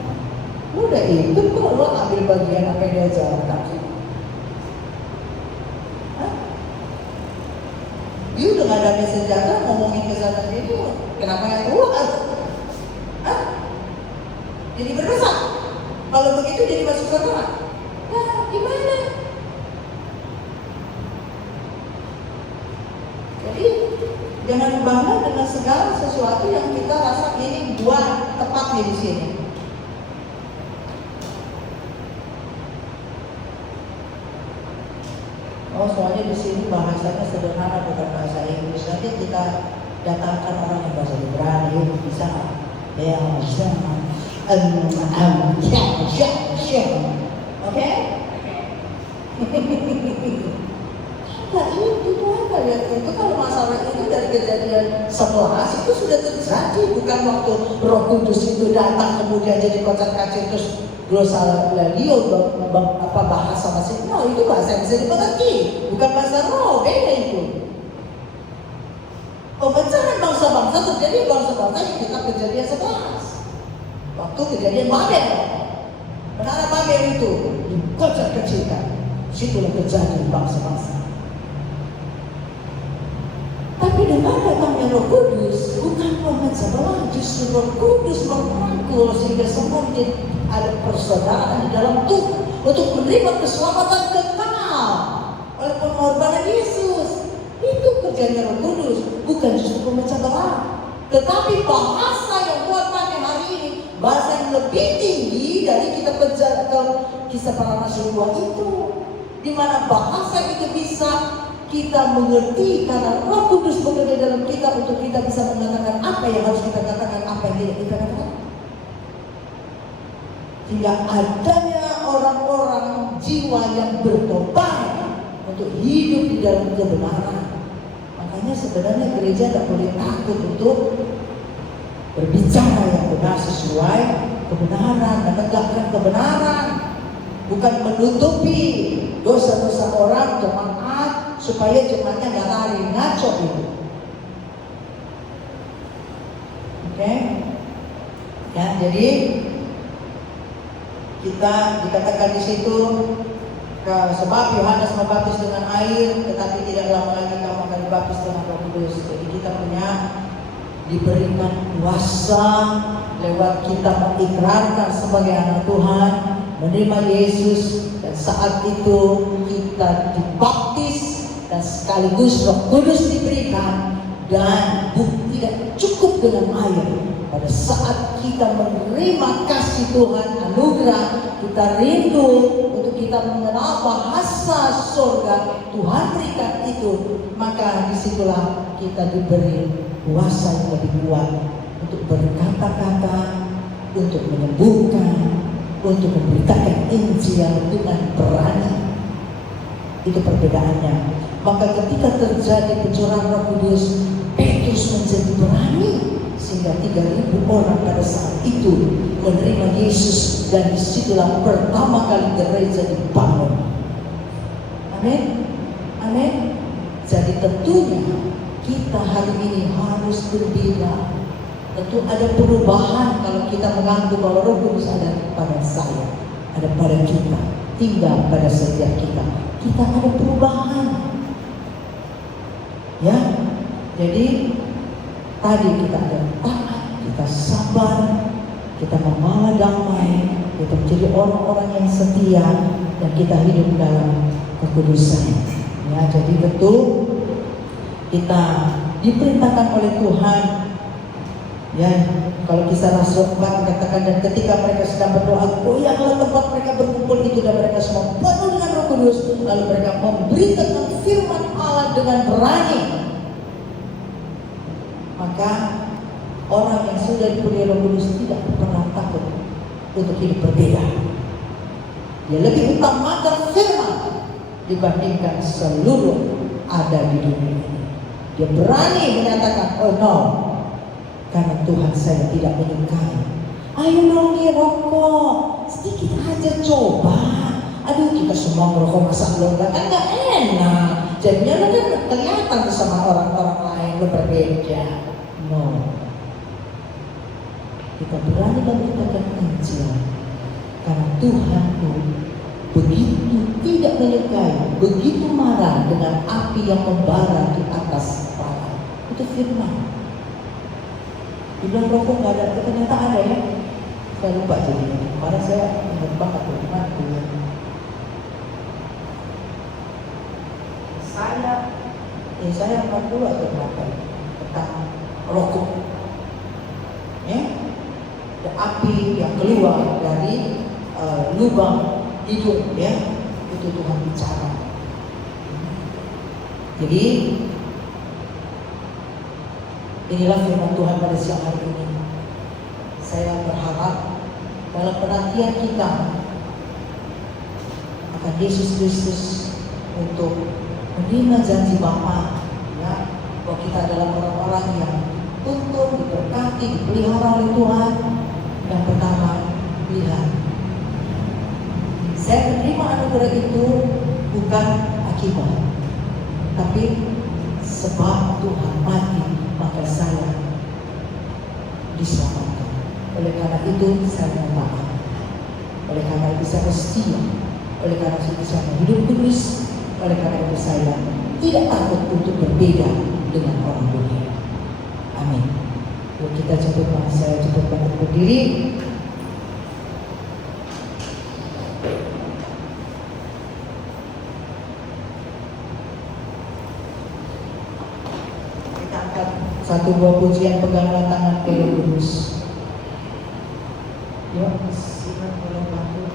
udah itu kok lo ambil bagian apa yang dia ajarkan. Dia udah gak ada sejahtera ngomongin kesana itu, kenapa yang Tuhan? Jadi berdosa. Kalau begitu jadi masuk surga. Nah, gimana? Jadi jangan bangga dengan segala sesuatu yang kita rasa ini buat tepatnya di sini. Oh, soalnya di sini bahasanya sederhana, bukan bahasa Inggris. Nanti kita datangkan orang yang bahasa Ibrani, bisa nggak? Ya, bisa. Oke? Nah, itu apa ya? Itu kalau masalah itu dari kejadian 11 itu sudah terjadi, bukan waktu Roh Kudus itu datang kemudian jadi kocar-kacir terus glosa lalio apa bahasa masih itu bahasa yang bisa dimengerti, bukan bahasa roh, beda itu. Pemecahan bangsa-bangsa terjadi bangsa-bangsa yang kita kejadian 11. Waktu kejadian Babel, menara Babel itu dikocar-kacirkan, situlah kejadian bangsa-bangsa. Tapi dengan datangnya Roh Kudus bukan pemecah belah, justru Roh Kudus merangkul sehingga semua ada persaudaraan di dalam Tuhan untuk menerima keselamatan kekal oleh pengorbanan Yesus. Itu kerjanya Roh Kudus, bukan justru pemecah belah. Tetapi bahasa yang Tuhan pakai hari ini, bahasa yang lebih tinggi dari kita belajar Kisah Para Rasul 2 itu, di mana bahasa itu bisa kita mengerti karena Roh Kudus bekerja dalam kita untuk kita bisa mengatakan apa yang harus kita katakan, apa yang tidak kita katakan. Sehingga adanya orang-orang jiwa yang bertobat untuk hidup di dalam kebenaran. Makanya sebenarnya gereja tidak boleh takut untuk berbicara yang benar sesuai kebenaran, menegakkan kebenaran, bukan menutupi dosa-dosa orang jemaat supaya jemaatnya nggak lari, ngaco itu. Oke? Ya, jadi kita dikatakan di situ sebab Yohanes membaptis dengan air, tetapi tidak lama lagi kamu akan dibaptis dengan Roh Kudus. Jadi kita diberikan kuasa lewat kita mengikrarkan sebagai anak Tuhan, menerima Yesus, dan saat itu kita dibaptis dan sekaligus Roh Kudus diberikan, dan tidak cukup dengan air. pada saat kita menerima kasih Tuhan, anugerah, kita rindu untuk kita mengenal bahasa surga Tuhan berikan itu, maka disitulah kita diberi kuasa yang lebih kuat untuk berkata-kata, untuk menyembuhkan, untuk memberitakan Injil dengan berani. Itu perbedaannya. Maka ketika terjadi pencurahan Roh Kudus, Petrus menjadi berani sehingga 3.000 orang pada saat itu menerima Yesus, dan disitulah pertama kali gereja dibangun. Amin, amin. Jadi tentunya kita hari ini harus berbeda. Tentu ada perubahan kalau kita mengaku bahwa Roh Kudus ada pada saya, ada pada kita, tinggal pada setiap kita. Kita ada perubahan. Ya, jadi tadi kita ada taat, kita sabar, kita membawa damai, kita menjadi orang-orang yang setia, dan kita hidup dalam kekudusan. Ya, jadi betul kita diperintahkan oleh Tuhan. Ya, kalau Kisah Rasul 4 dikatakan, dan ketika mereka sedang berdoa, goyanglah tempat mereka berkumpul itu, dan mereka semua penuh dengan Roh Kudus. Lalu mereka memberitakan firman Allah dengan berani. Maka orang yang sudah dipenuhi Roh Kudus tidak pernah takut untuk hidup berbeda. Dia lebih utamakan firman dibandingkan seluruh ada di dunia ini. Dia berani menyatakan, oh no, karena Tuhan saya tidak menyukai. Ayo dong rokok, sedikit aja coba. Aduh, kita semua merokok masa lo kan gak enak. Jadinya lo kan kelihatan sama orang-orang lain lo berbeda. No, kita berani memberitakan Injil karena Tuhan itu begitu tidak menyukai, begitu marah dengan api yang membara di atas kepala. Itu firman. Dibilang rokok nggak ada, ternyata ada ya. Saya lupa jadinya. Karena saya ingat banget waktu saya 40 atau berapa tentang rokok. Ya, ada api yang keluar dari lubang hidung, ya, itu Tuhan bicara. Jadi inilah firman Tuhan pada siang hari ini. Saya berharap dalam penantian kita akan Yesus Kristus untuk menerima janji Bapa, ya, bahwa kita adalah orang-orang yang untung, diberkati, dipelihara oleh Tuhan. Yang pertama, lihat, saya menerima anugerah itu bukan akibat, tapi sebab Tuhan mati, maka saya diselamatkan. Oleh karena itu saya taat. Oleh karena itu saya setia. Oleh karena itu saya hidup kudus. Oleh karena itu saya tidak takut untuk berbeda dengan orang dunia. Amin. Yuk kita coba, saya coba banget berdiri. Kita angkat satu buah pujian, peganglah tangan ke Roh Kudus. Yuk, simak oleh bantu.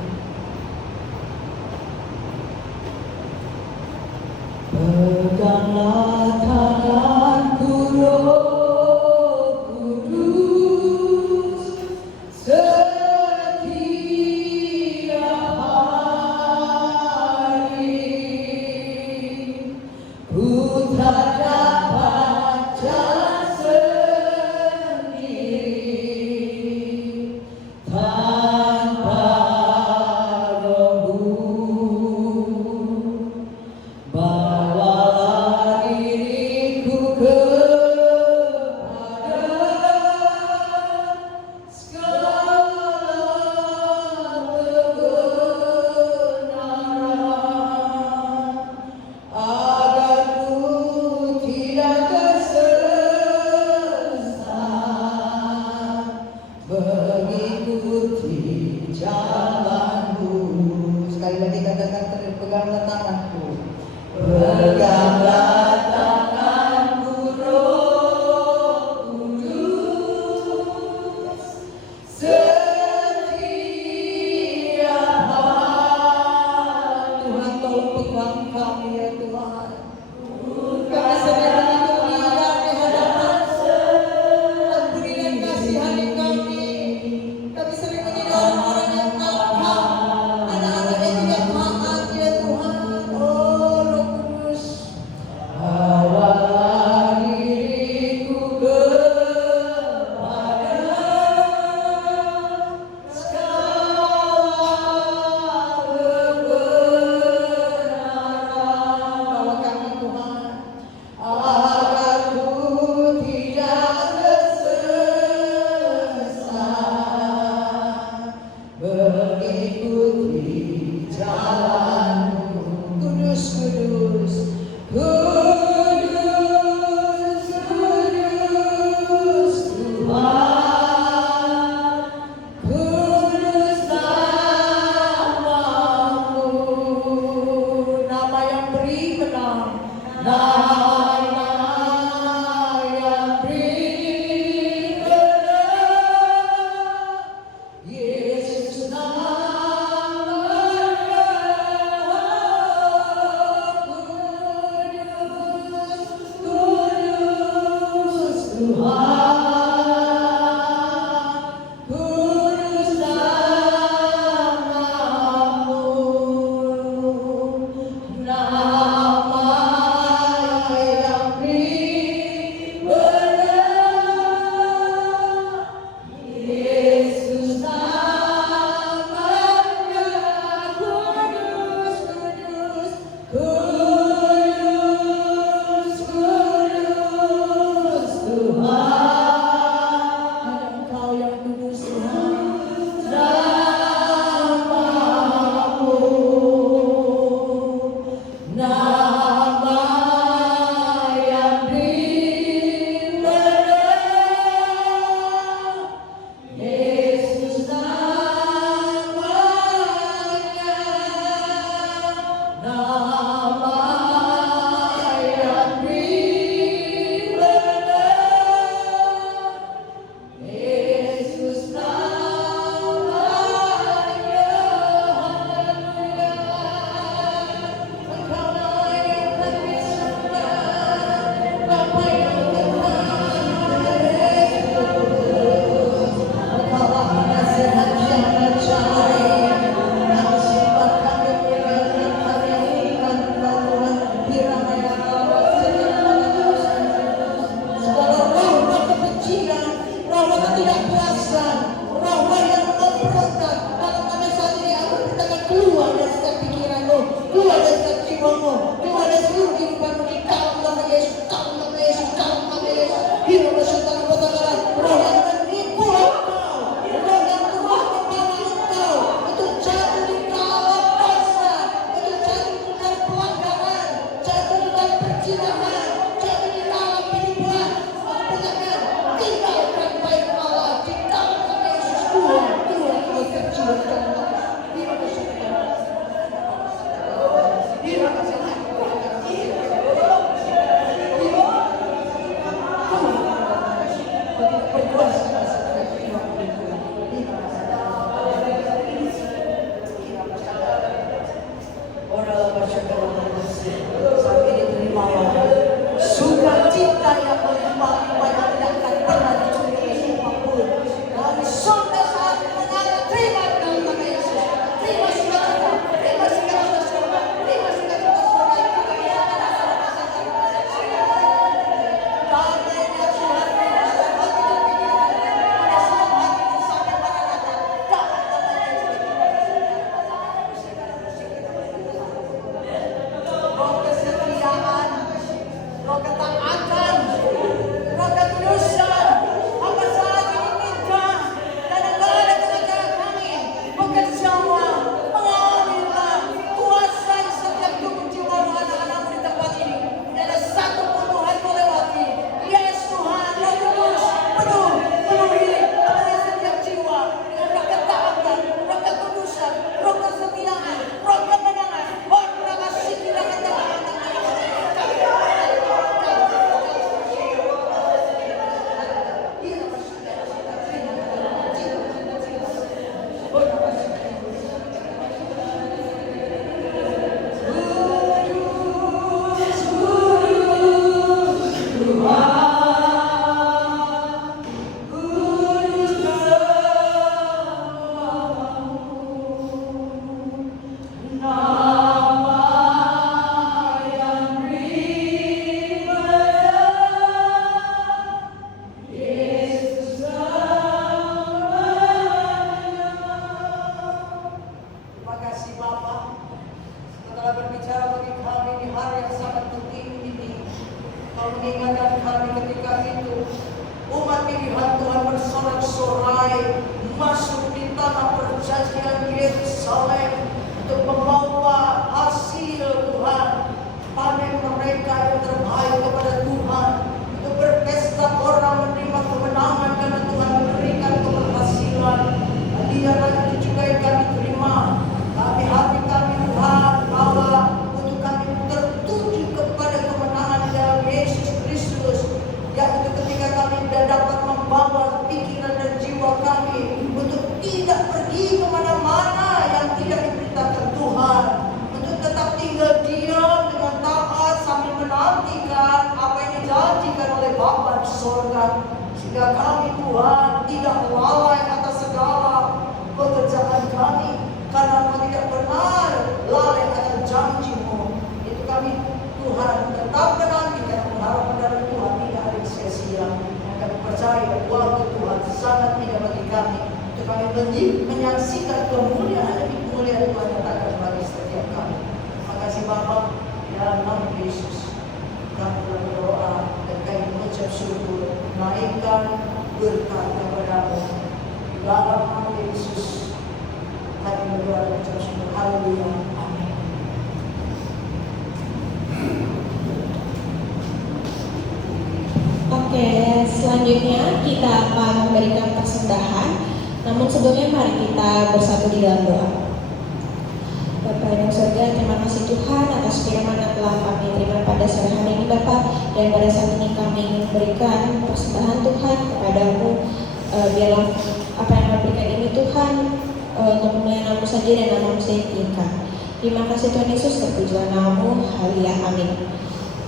Peganglah tanganku Roh Kudus, setiap hari ku tak dapat jalan sendiri tanpa Roh-Mu. Bawalah diriku kepada segala kebenaran, agar ku tidak tersesat mengikuti jalan-Mu. Sekali lagi katakan, peganglah tanganku. Peganglah tanganku Roh Kudus, hari yang sangat penting ini. Kau mengingatkan kami ketika itu umat pilihan Tuhan bersorak-sorai masuk di tanah perjanjian Yerusalem untuk membawa hasil Tuhan, panen mereka yang terbaik kepada Tuhan, untuk berpesta orang menerima kemenangan karena Tuhan memberikan keberhasilan. Hadiah itu juga yang kami terima. Kami hati kami Tuhan bahwa untuk kami tertuju kepada kemenangan di dalam Yesus Kristus, yaitu ketika kami tidak dapat membawa pikiran dan jiwa kami untuk tidak pergi kemana-mana yang tidak diperintahkan Tuhan, untuk tetap tinggal diam dengan taat sambil menantikan apa yang dijanjikan oleh Bapa di sorga, sehingga kami Tuhan tidak lalai atas segala pekerjaan kami, karena Kau tidak pernah lalai akan janji-Mu. Itu kami Tuhan tetap menantikan pengharapan dari Tuhan tidak ada sia-sia. Kami percaya waktu Tuhan sangat tidak bagi kami untuk kami menyaksikan kemuliaan demi kemuliaan Tuhan yang akan bagi setiap kami. Terima kasih Bapa, dalam nama Yesus kami berdoa dan kami mengucap syukur, naikkan berkat kepada-Mu. Dalam nama Yesus kami berdoa dan mengucap syukur. Haleluya. Amin. Oke, selanjutnya kita akan memberikan persembahan. Namun sebelumnya mari kita bersatu di dalam doa. Bapa yang surga, terima kasih Tuhan atas firman yang telah kami terima pada sore hari ini Bapa. Dan pada saat ini kami ingin memberikan persembahan Tuhan kepadamu. Biarlah apa yang kami berikan ini Tuhan untuk kemuliaan Nama-Mu saja dan Nama-Mu saja tingkat. Terima kasih Tuhan Yesus, terpujilah Nama-Mu. Haleluya, amin.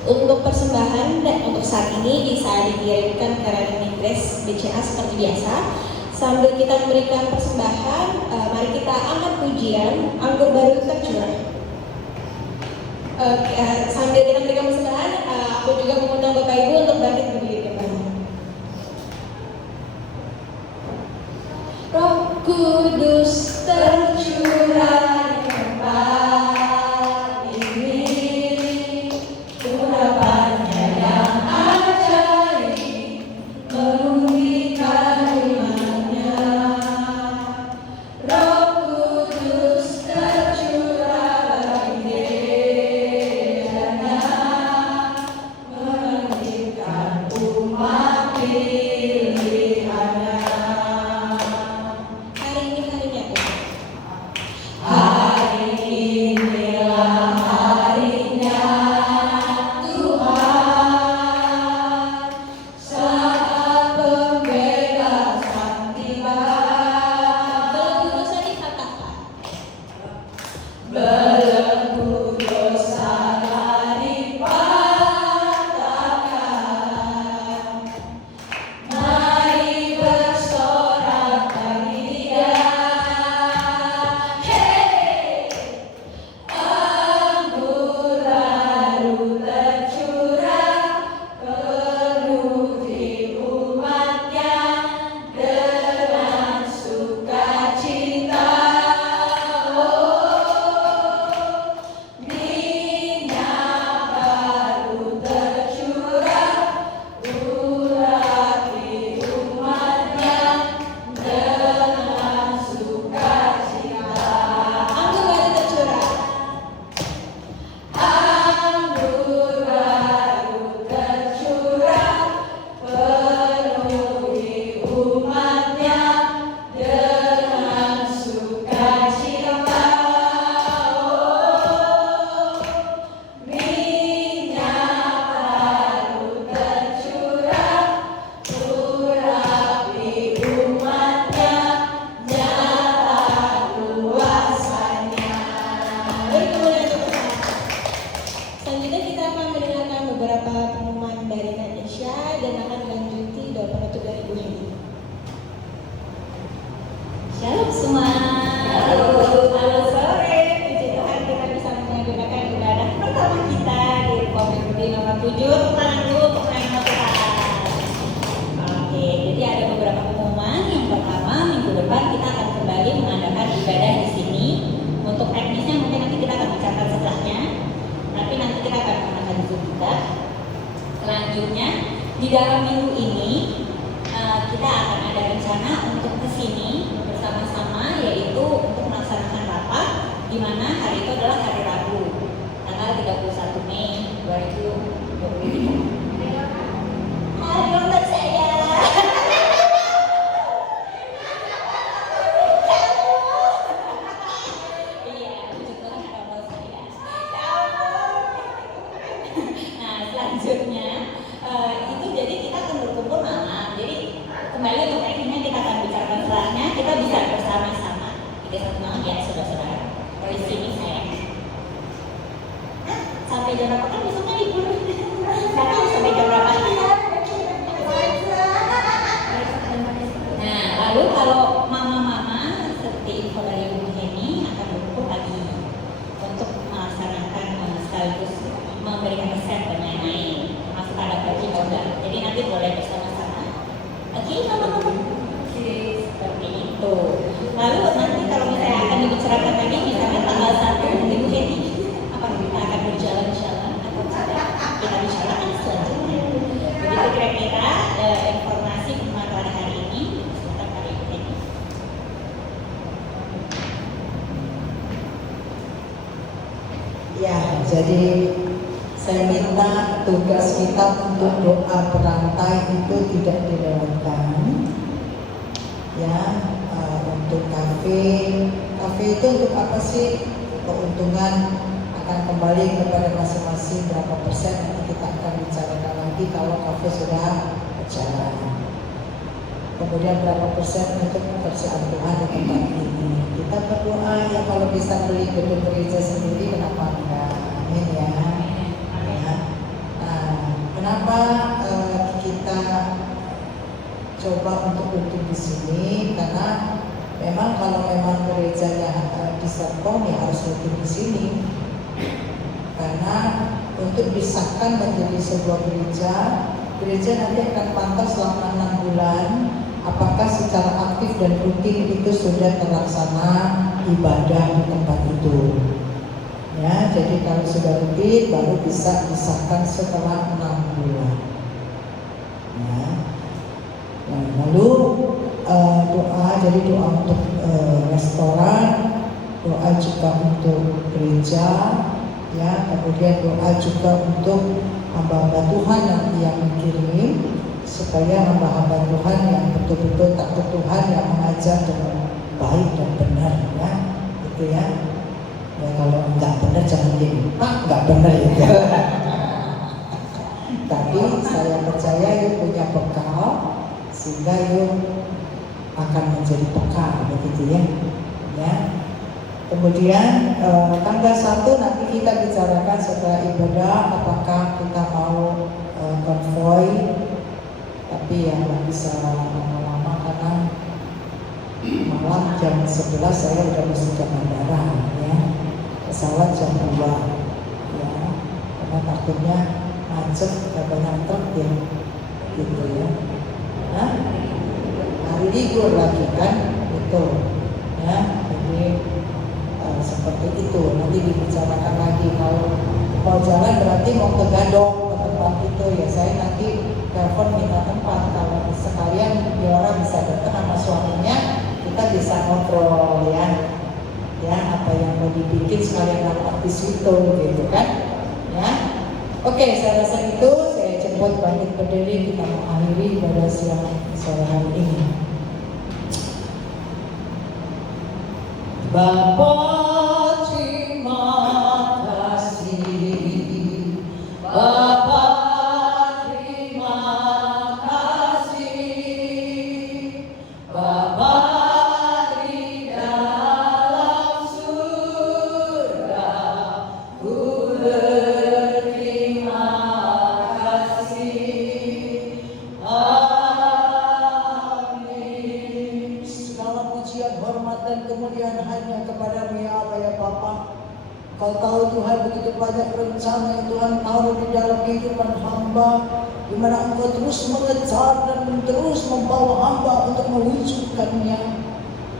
Untuk persembahan dan untuk saat ini bisa dikirimkan ke rekening Grace BCA seperti biasa. Sambil kita memberikan persembahan, mari kita angkat pujian Anggur Baru Tercurah. Sambil kita memberikan persembahan, aku juga mengundang Bapak Ibu untuk bangkit berdiri ke belakang. Roh Kudus tercurah di tempat ini, urapannya yang ajaib mengumikan imannya. Roh Kudus tercurah bagi gerejanya, menghidupkan umat pilihannya. Hari ini harinya Tuhan. Hari inilah harinya Tuhan, saat pembebasan tiba. Belenggu dosa dikatakan, belenggu dosa dipatahkan. Mari bersorak bagi Dia. Hey, anggur baru tercurah, penuhi umatnya dengan sukacita. Oh, minyak baru tercurah, urapi umatnya dengan sukacita. Anggur baru tercurah. Anggur baru tercurah, penuhi umatnya dengan sukacita. Oh, minyak baru tercurah, urapi umatnya nyata kuasanya. Berkemuliaan Tuhan. Selanjutnya kita akan mendengarkan beberapa pengumuman dari Natasha dan akan dilanjuti doa penutup dari Ibu Hedi. Shalom semua. Halo sore. Puji Tuhan kita bisa mengadakan ibadah pertama kita di Komite nomor 7 tentang pelayanan Tuhan. Oke, jadi ada beberapa pengumuman. Yang pertama, minggu depan kita akan kembali mengadakan ibadah di sini. Untuk teknisnya mungkin nanti kita akan bicara setelahnya. Tapi nanti kita Di dalam minggu ini kita akan ada rencana untuk kesini bersama-sama, yaitu untuk melaksanakan rapat, di mana hari itu adalah hari Rabu, tanggal 31 Mei 2023. Hari ulang saya. Iya, syukur hari ulang saya. Nah, selanjutnya itu jadi kita akan berkumpul malam. Jadi kembali untuk tekniknya kita akan bicarakan setelahnya. Kita bisa bersama-sama. 31 malam ya, saudara-saudara. Kalau di sini saya. Sampai jam berapa kan besoknya libur? Nggak tahu sampai jam berapa. Nah, lalu kalau mama-mama seperti info dari Bu Heni akan berkumpul pagi untuk melaksanakan sekaligus memberikan resep dan lain-lain, termasuk ada bagi juga. Jadi nanti boleh bersama-sama. Oke, mama-mama. Seperti itu. Lalu nanti kalau misalnya akan dibicarakan lagi, misalnya tanggal 1 mungkin Bu Heni, apa kita akan berjalan jalan atau tidak? Kita bicarakan selanjutnya. Begitu kira-kira informasi pemantauan hari ini. Silakan Pak Ibu Heni. Ya, jadi saya minta tugas kita untuk doa berantai itu tidak dilewatkan. Ya, untuk kafe itu untuk apa sih? Keuntungan akan kembali kepada masing-masing berapa persen, nanti kita akan bicarakan lagi kalau kafe sudah berjalan. Kemudian berapa persen untuk kebersihan Tuhan di tempat ini. Kita berdoa ya, kalau bisa beli gedung gereja sendiri kenapa enggak? Amin ya. Nah, kenapa kita coba untuk duduk di sini? Karena memang kalau memang gerejanya di Serpong ya harus duduk di sini. Karena untuk disahkan menjadi sebuah gereja nanti akan pantau selama 6 bulan apakah secara aktif dan rutin itu sudah terlaksana ibadah di tempat itu. Ya, jadi kalau sudah rutin baru bisa disahkan setelah 6 bulan. Ya. Nah, lalu doa, jadi doa untuk restoran, doa juga untuk gereja, ya, kemudian doa juga untuk hamba-hamba Tuhan nanti yang mengirim, supaya hamba-hamba Tuhan yang betul-betul takut Tuhan, yang mengajar dengan baik dan benar, ya, gitu ya. Ya kalau nggak benar jangan gini, Pak nggak benar itu. Tapi saya percaya yuk punya bekal, sehingga yuk akan menjadi bekal, begitu ya. Ya. Kemudian tanggal 1 nanti kita bicarakan setelah ibadah apakah kita mau konvoy, tapi ya nggak bisa lama-lama karena malam jam 11 saya udah mesti ke bandara, ya. Pesawat jam 2, ya. Karena takutnya macet, banyak truk ya, gitu ya. Nah, hari libur lagi kan, itu, ya. Jadi seperti itu, nanti dibicarakan lagi. Kalau mau jalan berarti mau ke Gadok, ke tempat itu ya, saya nanti telepon minta tempat. Kalau sekalian Diora bisa datang sama suaminya, kita bisa ngobrol ya, ya apa yang mau dibikin sekalian rapat di situ, gitu kan, ya. Oke, saya rasa itu saya jemput bangkit berdiri, kita mengakhiri ibadah siang sore hari ini. Bapa terima kasih, Bapa terima kasih, Bapa di dalam surga, ku berterima kasih. Amin. Segala pujian, hormat dan kemuliaan hanya kepada-Mu ya Allah ya Bapa. Kau tahu Tuhan begitu banyak rencana yang Tuhan taruh di dalam kehidupan hamba, di mana Engkau terus mengejar dan terus membawa hamba untuk mewujudkannya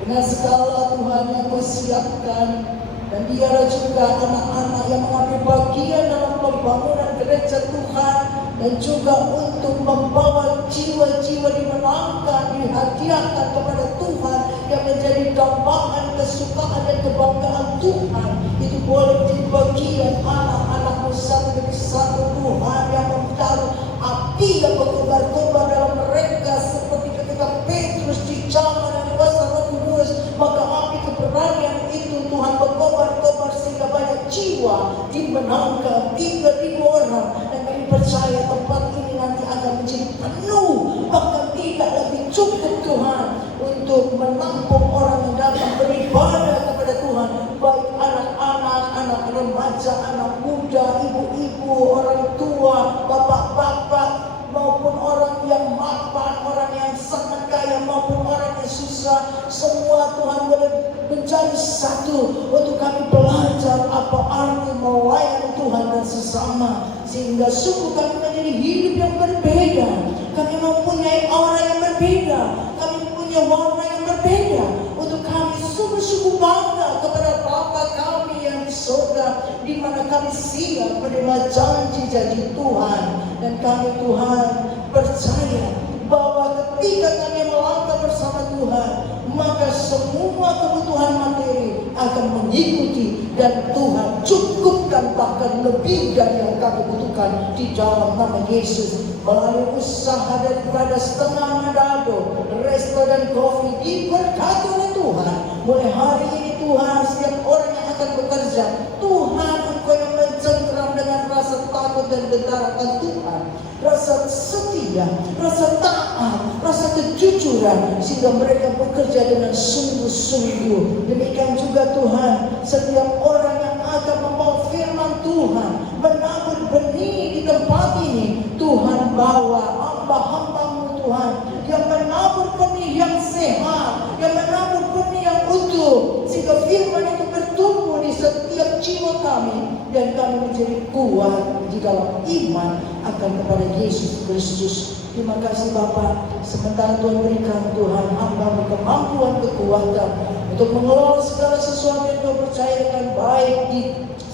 dengan segala Tuhan yang Kau siapkan. Dan biarlah juga anak-anak yang mengambil bagian dalam pembangunan gereja Tuhan dan juga untuk membawa jiwa-jiwa dimenangkan, dihadiahkan kepada Tuhan yang menjadi dambaan kesukaan dan kebanggaan Tuhan. Itu boleh menjadi bagian anak-anakmu satu demi satu. Tuhan yang menaruh api yang berkobar-kobar dalam mereka, seperti ketika Petrus dijamah dan kuasa Roh Kudus, maka api keberanian itu Tuhan berkobar-kobar sehingga banyak jiwa dimenangkan, 3.000 orang. Dan kami percaya tempat ini nanti akan menjadi penuh, bahkan tidak lagi cukup Tuhan untuk menampung orang yang datang beribadah kepada Tuhan, baik anak-anak, anak remaja, anak muda, ibu-ibu, orang tua, bapak-bapak, maupun orang yang mapan, orang yang sangat kaya maupun orang yang susah. Semua Tuhan boleh menjadi satu untuk kami belajar apa arti melayani Tuhan dan sesama, sehingga sungguh kami menjadi hidup yang berbeda. Kami mempunyai aura yang berbeda, kami punya warna yang berbeda. Untuk kami sungguh-sungguh bangga kepada Bapa kami yang di surga, di mana kami siap menerima janji-janji Tuhan. Dan kami Tuhan percaya bahwa ketika kami melangkah bersama Tuhan, maka semua kebutuhan materi akan mengikuti, dan Tuhan cukupkan bahkan lebih dari yang kami butuhkan di dalam nama Yesus. Melalui usaha daripada setengah Manado, resto dan kopi diberkati oleh Tuhan. Mulai hari ini Tuhan, setiap orang yang akan bekerja, Tuhan Engkau yang mencengkeram dengan rasa takut dan gentar akan Tuhan, rasa setia, rasa taat, rasa kejujuran, sehingga mereka bekerja dengan sungguh-sungguh. Demikian juga Tuhan, setiap orang yang akan membawa firman Tuhan, menabur benih di tempat ini, Tuhan bawa hamba-hambamu Tuhan, yang menabur benih yang sehat, yang menabur benih yang utuh, sehingga firman itu bertumbuh di setiap jiwa kami, dan kami menjadi kuat di dalam iman akan kepada Yesus Kristus. Terima kasih Bapa, sementara Tuhan berikan Tuhan hamba kemampuan, kekuatan untuk mengelola segala sesuatu yang Kau percayakan, baik di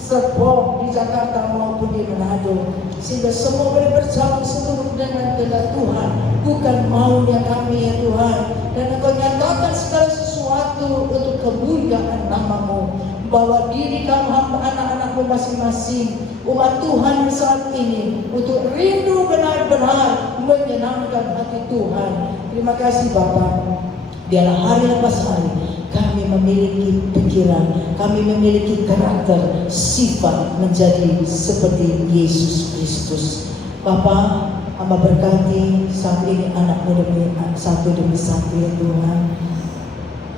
Serpong, di Jakarta maupun di Manado, sehingga semua boleh berjalan seluruh dengan kehendak Tuhan, bukan maunya kami ya Tuhan. Dan Engkau nyatakan segala sesuatu untuk kemuliaan nama-Mu, bahwa diri kami hamba anak-anak-Mu masing-masing, umat Tuhan saat ini, untuk rindu benar-benar menyenangkan hati Tuhan. Terima kasih Bapa. Biarlah hari lepas hari kami memiliki pikiran, kami memiliki karakter, sifat menjadi seperti Yesus Kristus. Bapa, hamba berkati saat ini anak-Mu satu demi satu ya Tuhan.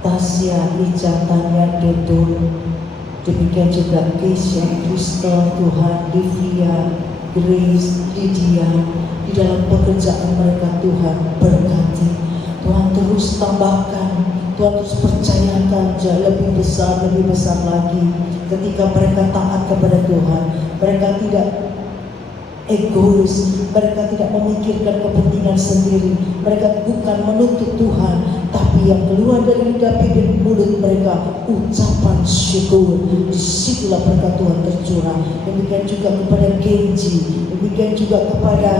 Tasya, Ica, Tanya, Dodo, demikian juga Keisha, Crystal, Tuhan, Divya, Grace, Lydia, di dalam pekerjaan mereka Tuhan berkati. Tuhan terus tambahkan, Tuhan terus percayakan lebih besar lagi. Ketika mereka taat kepada Tuhan, mereka tidak egois, mereka tidak memikirkan kepentingan sendiri, mereka bukan menuntut Tuhan, tapi yang keluar dari lidah bibir mulut mereka ucapan syukur. Disitulah berkat Tuhan tercurah. Demikian juga kepada Genji, demikian juga kepada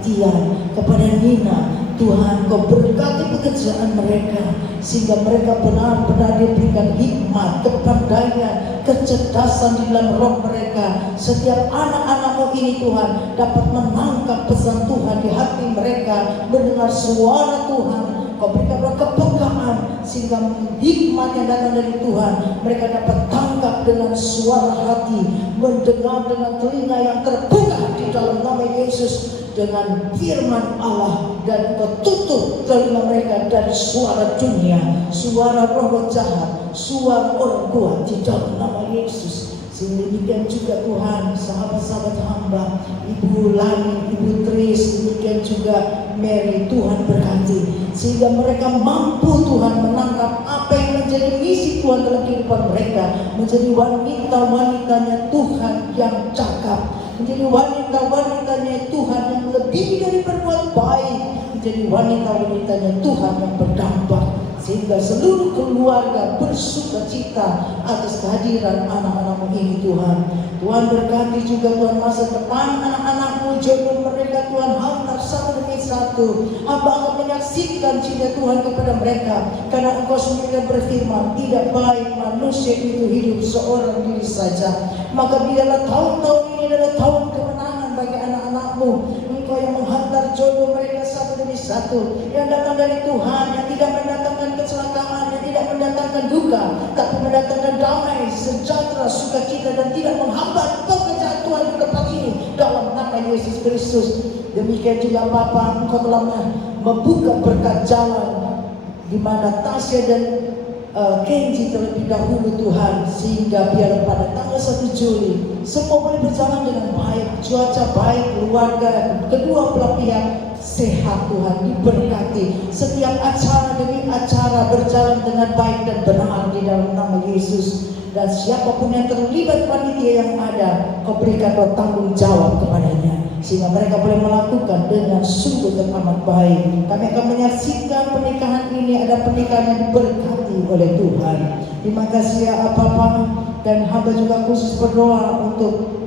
Tian, kepada Nina. Tuhan, Kau berkati pekerjaan mereka, sehingga mereka benar-benar diberikan hikmat, kepandaian, kecerdasan di dalam roh mereka. Setiap anak-anak-Mu ini Tuhan dapat menangkap pesan Tuhan di hati mereka, mendengar suara Tuhan. Kau berikan kepekaan, sehingga hikmat yang datang dari Tuhan mereka dapat tangkap dengan suara hati, mendengar dengan telinga yang terbuka di dalam nama Yesus, dengan firman Allah, dan Kau tutup telinga mereka dari suara dunia, suara roh jahat, suara orang kuat di dalam nama Yesus. Sehingga demikian juga Tuhan, sahabat-sahabat hamba, Ibu Lani, Ibu Tris, demikian juga Mary, Tuhan berkati, sehingga mereka mampu Tuhan menangkap apa yang menjadi misi Tuhan dalam kehidupan mereka, menjadi wanita-wanitanya Tuhan yang cakap, menjadi wanita-wanitanya Tuhan yang lebih dari berbuat baik, menjadi wanita-wanitanya Tuhan yang berdampak, sehingga seluruh keluarga bersuka cita atas kehadiran anak-anakmu ini Tuhan. Tuhan berkati juga Tuhan masa depan anak-anakmu, jodoh mereka Tuhan hantar satu demi satu. Hamba akan menyaksikan cinta Tuhan kepada mereka, karena Engkau sendiri berfirman, tidak baik manusia itu hidup seorang diri saja. Maka biarlah tahun-tahun ini adalah tahun kemenangan bagi anak-anakmu. Engkau yang menghantar jodoh mereka satu demi satu, yang datang dari Tuhan, yang tidak mendatangkan kecelakaan, yang tidak mendatangkan duka, tapi mendatangkan damai, sejahtera, sukacita, dan tidak menghambat pekerjaan Tuhan di tempat ini dalam nama Yesus Kristus. Demikian juga Bapa, Engkau telah membuka berkat jalan di mana Tasya dan Kenji terlebih dahulu Tuhan, sehingga biar pada tanggal 1 Juli semua boleh berjalan dengan baik, cuaca baik, keluarga kedua belah pihak sehat Tuhan, diberkati, setiap acara demi acara berjalan dengan baik dan benar di dalam nama Yesus. Dan siapapun yang terlibat panitia yang ada, Kau berikan Roh tanggung jawab kepadanya, sehingga mereka boleh melakukan dengan sungguh dan amat baik. Kami akan menyaksikan pernikahan ini, ada pernikahan yang diberkati oleh Tuhan. Terima kasih ya Bapa, dan hamba juga khusus berdoa untuk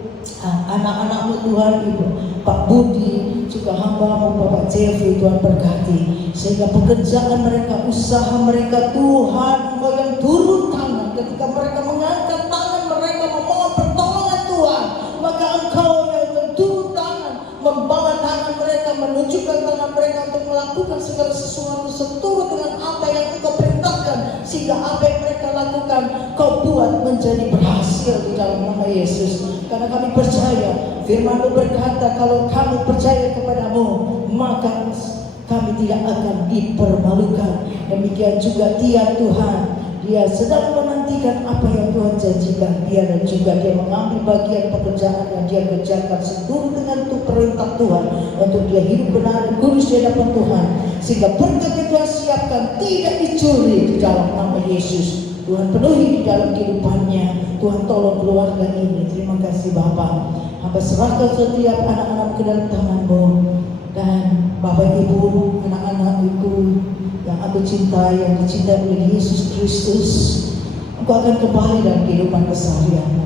anak-anakmu Tuhan, Ibu Pak Budi, juga hamba-Mu Bapak Jeffrey, Tuhan berkati, sehingga pekerjaan mereka, usaha mereka Tuhan, Engkau yang turun tangan ketika mereka mengangkat tangan mereka memohon pertolongan Tuhan, maka Engkau yang turun tangan, membawa tangan mereka, menunjukkan tangan mereka untuk melakukan segala sesuatu seturut dengan apa yang Engkau perintahkan, sehingga apa yang mereka lakukan Kau buat menjadi berhasil di dalam nama Yesus. Karena kami percaya firman-Mu berkata, kalau kami percaya kepadamu, maka kami tidak akan dipermalukan. Demikian juga dia Tuhan, dia sedang menantikan apa yang Tuhan janjikan dia, dan juga dia mengambil bagian pekerjaan yang dia kerjakan seturut dengan perintah Tuhan, untuk dia hidup benar dan kudus di hadapan Tuhan, sehingga berkat yang Tuhan siapkan tidak dicuri di dalam nama Yesus. Tuhan penuhi di dalam kehidupannya. Tuhan tolong keluarga ini. Terima kasih Bapa. Hamba serahkan setiap anak-anak ke dalam tangan-Mu, dan Bapak Ibu, anak-anak Ibu yang aku cintai, yang dicintai oleh Yesus Kristus, Engkau akan kembali dalam kehidupan keseharian-Mu.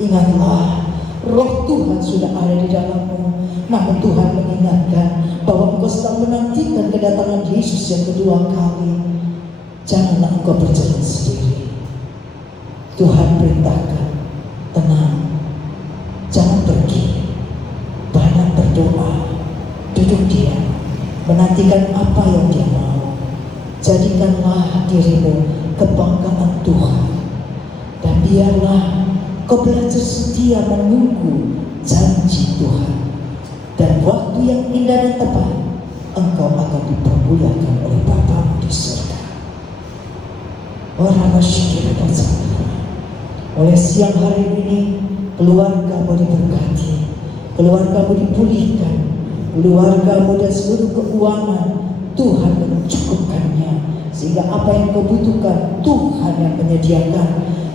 Ingatlah, Roh Tuhan sudah ada di dalam-Mu. Namun Tuhan mengingatkan bahwa Engkau sedang menantikan kedatangan Yesus yang kedua kali. Janganlah engkau berjalan sendiri. Tuhan perintahkan, tenang, jangan pergi, banyak berdoa, duduk diam, menantikan apa yang Dia mau. Jadikanlah dirimu kebanggaan Tuhan, dan biarlah kau belajar setia menunggu janji Tuhan. Dan waktu yang indah dan tepat, engkau akan dipermuliakan oleh Bapa di surga. Orang bersyukur dan sabar. Oleh siang hari ini, keluargamu diberkati, keluargamu dipulihkan, keluargamu dan seluruh keuangan Tuhan mencukupkannya, sehingga apa yang kau butuhkan Tuhan yang menyediakan.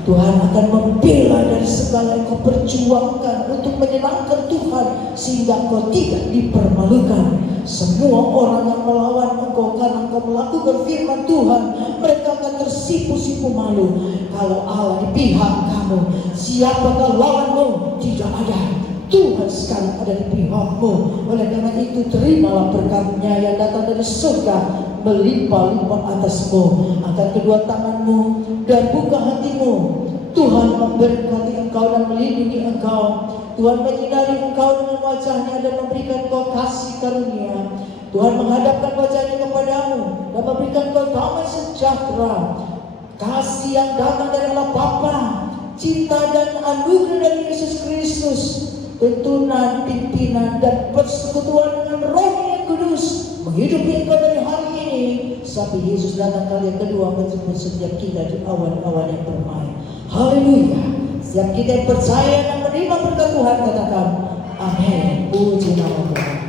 Tuhan akan membela dari segala yang kau perjuangkan untuk menyenangkan Tuhan, sehingga kau tidak dipermalukan. Semua orang yang melawan engkau karena engkau melakukan firman Tuhan, mereka akan tersipu-sipu malu. Kalau Allah di pihak kamu, siapakah lawanmu? Tidak ada. Tuhan sekarang ada di pihakmu. Oleh karena itu, terimalah berkat-Nya yang datang dari surga, melimpah-limpah atasmu. Angkat kedua tanganmu dan buka hatimu. Tuhan memberkati engkau dan melindungi engkau. Tuhan menyinari engkau dengan wajah-Nya dan memberikan engkau kasih karunia. Tuhan menghadapkan wajah-Nya kepadamu dan memberikan engkau damai sejahtera. Kasih yang datang dari Allah Bapa, cinta dan anugerah dari Yesus Kristus, tuntunan, pimpinan, dan persekutuan dengan Roh yang Kudus menghidupi engkau dari hari ini sampai Yesus datang kali yang kedua menjemput setiap kita di awan-awan yang permai. Haleluya. Setiap kita yang percaya dan menerima berkat Tuhan katakan amin. Puji nama Tuhan.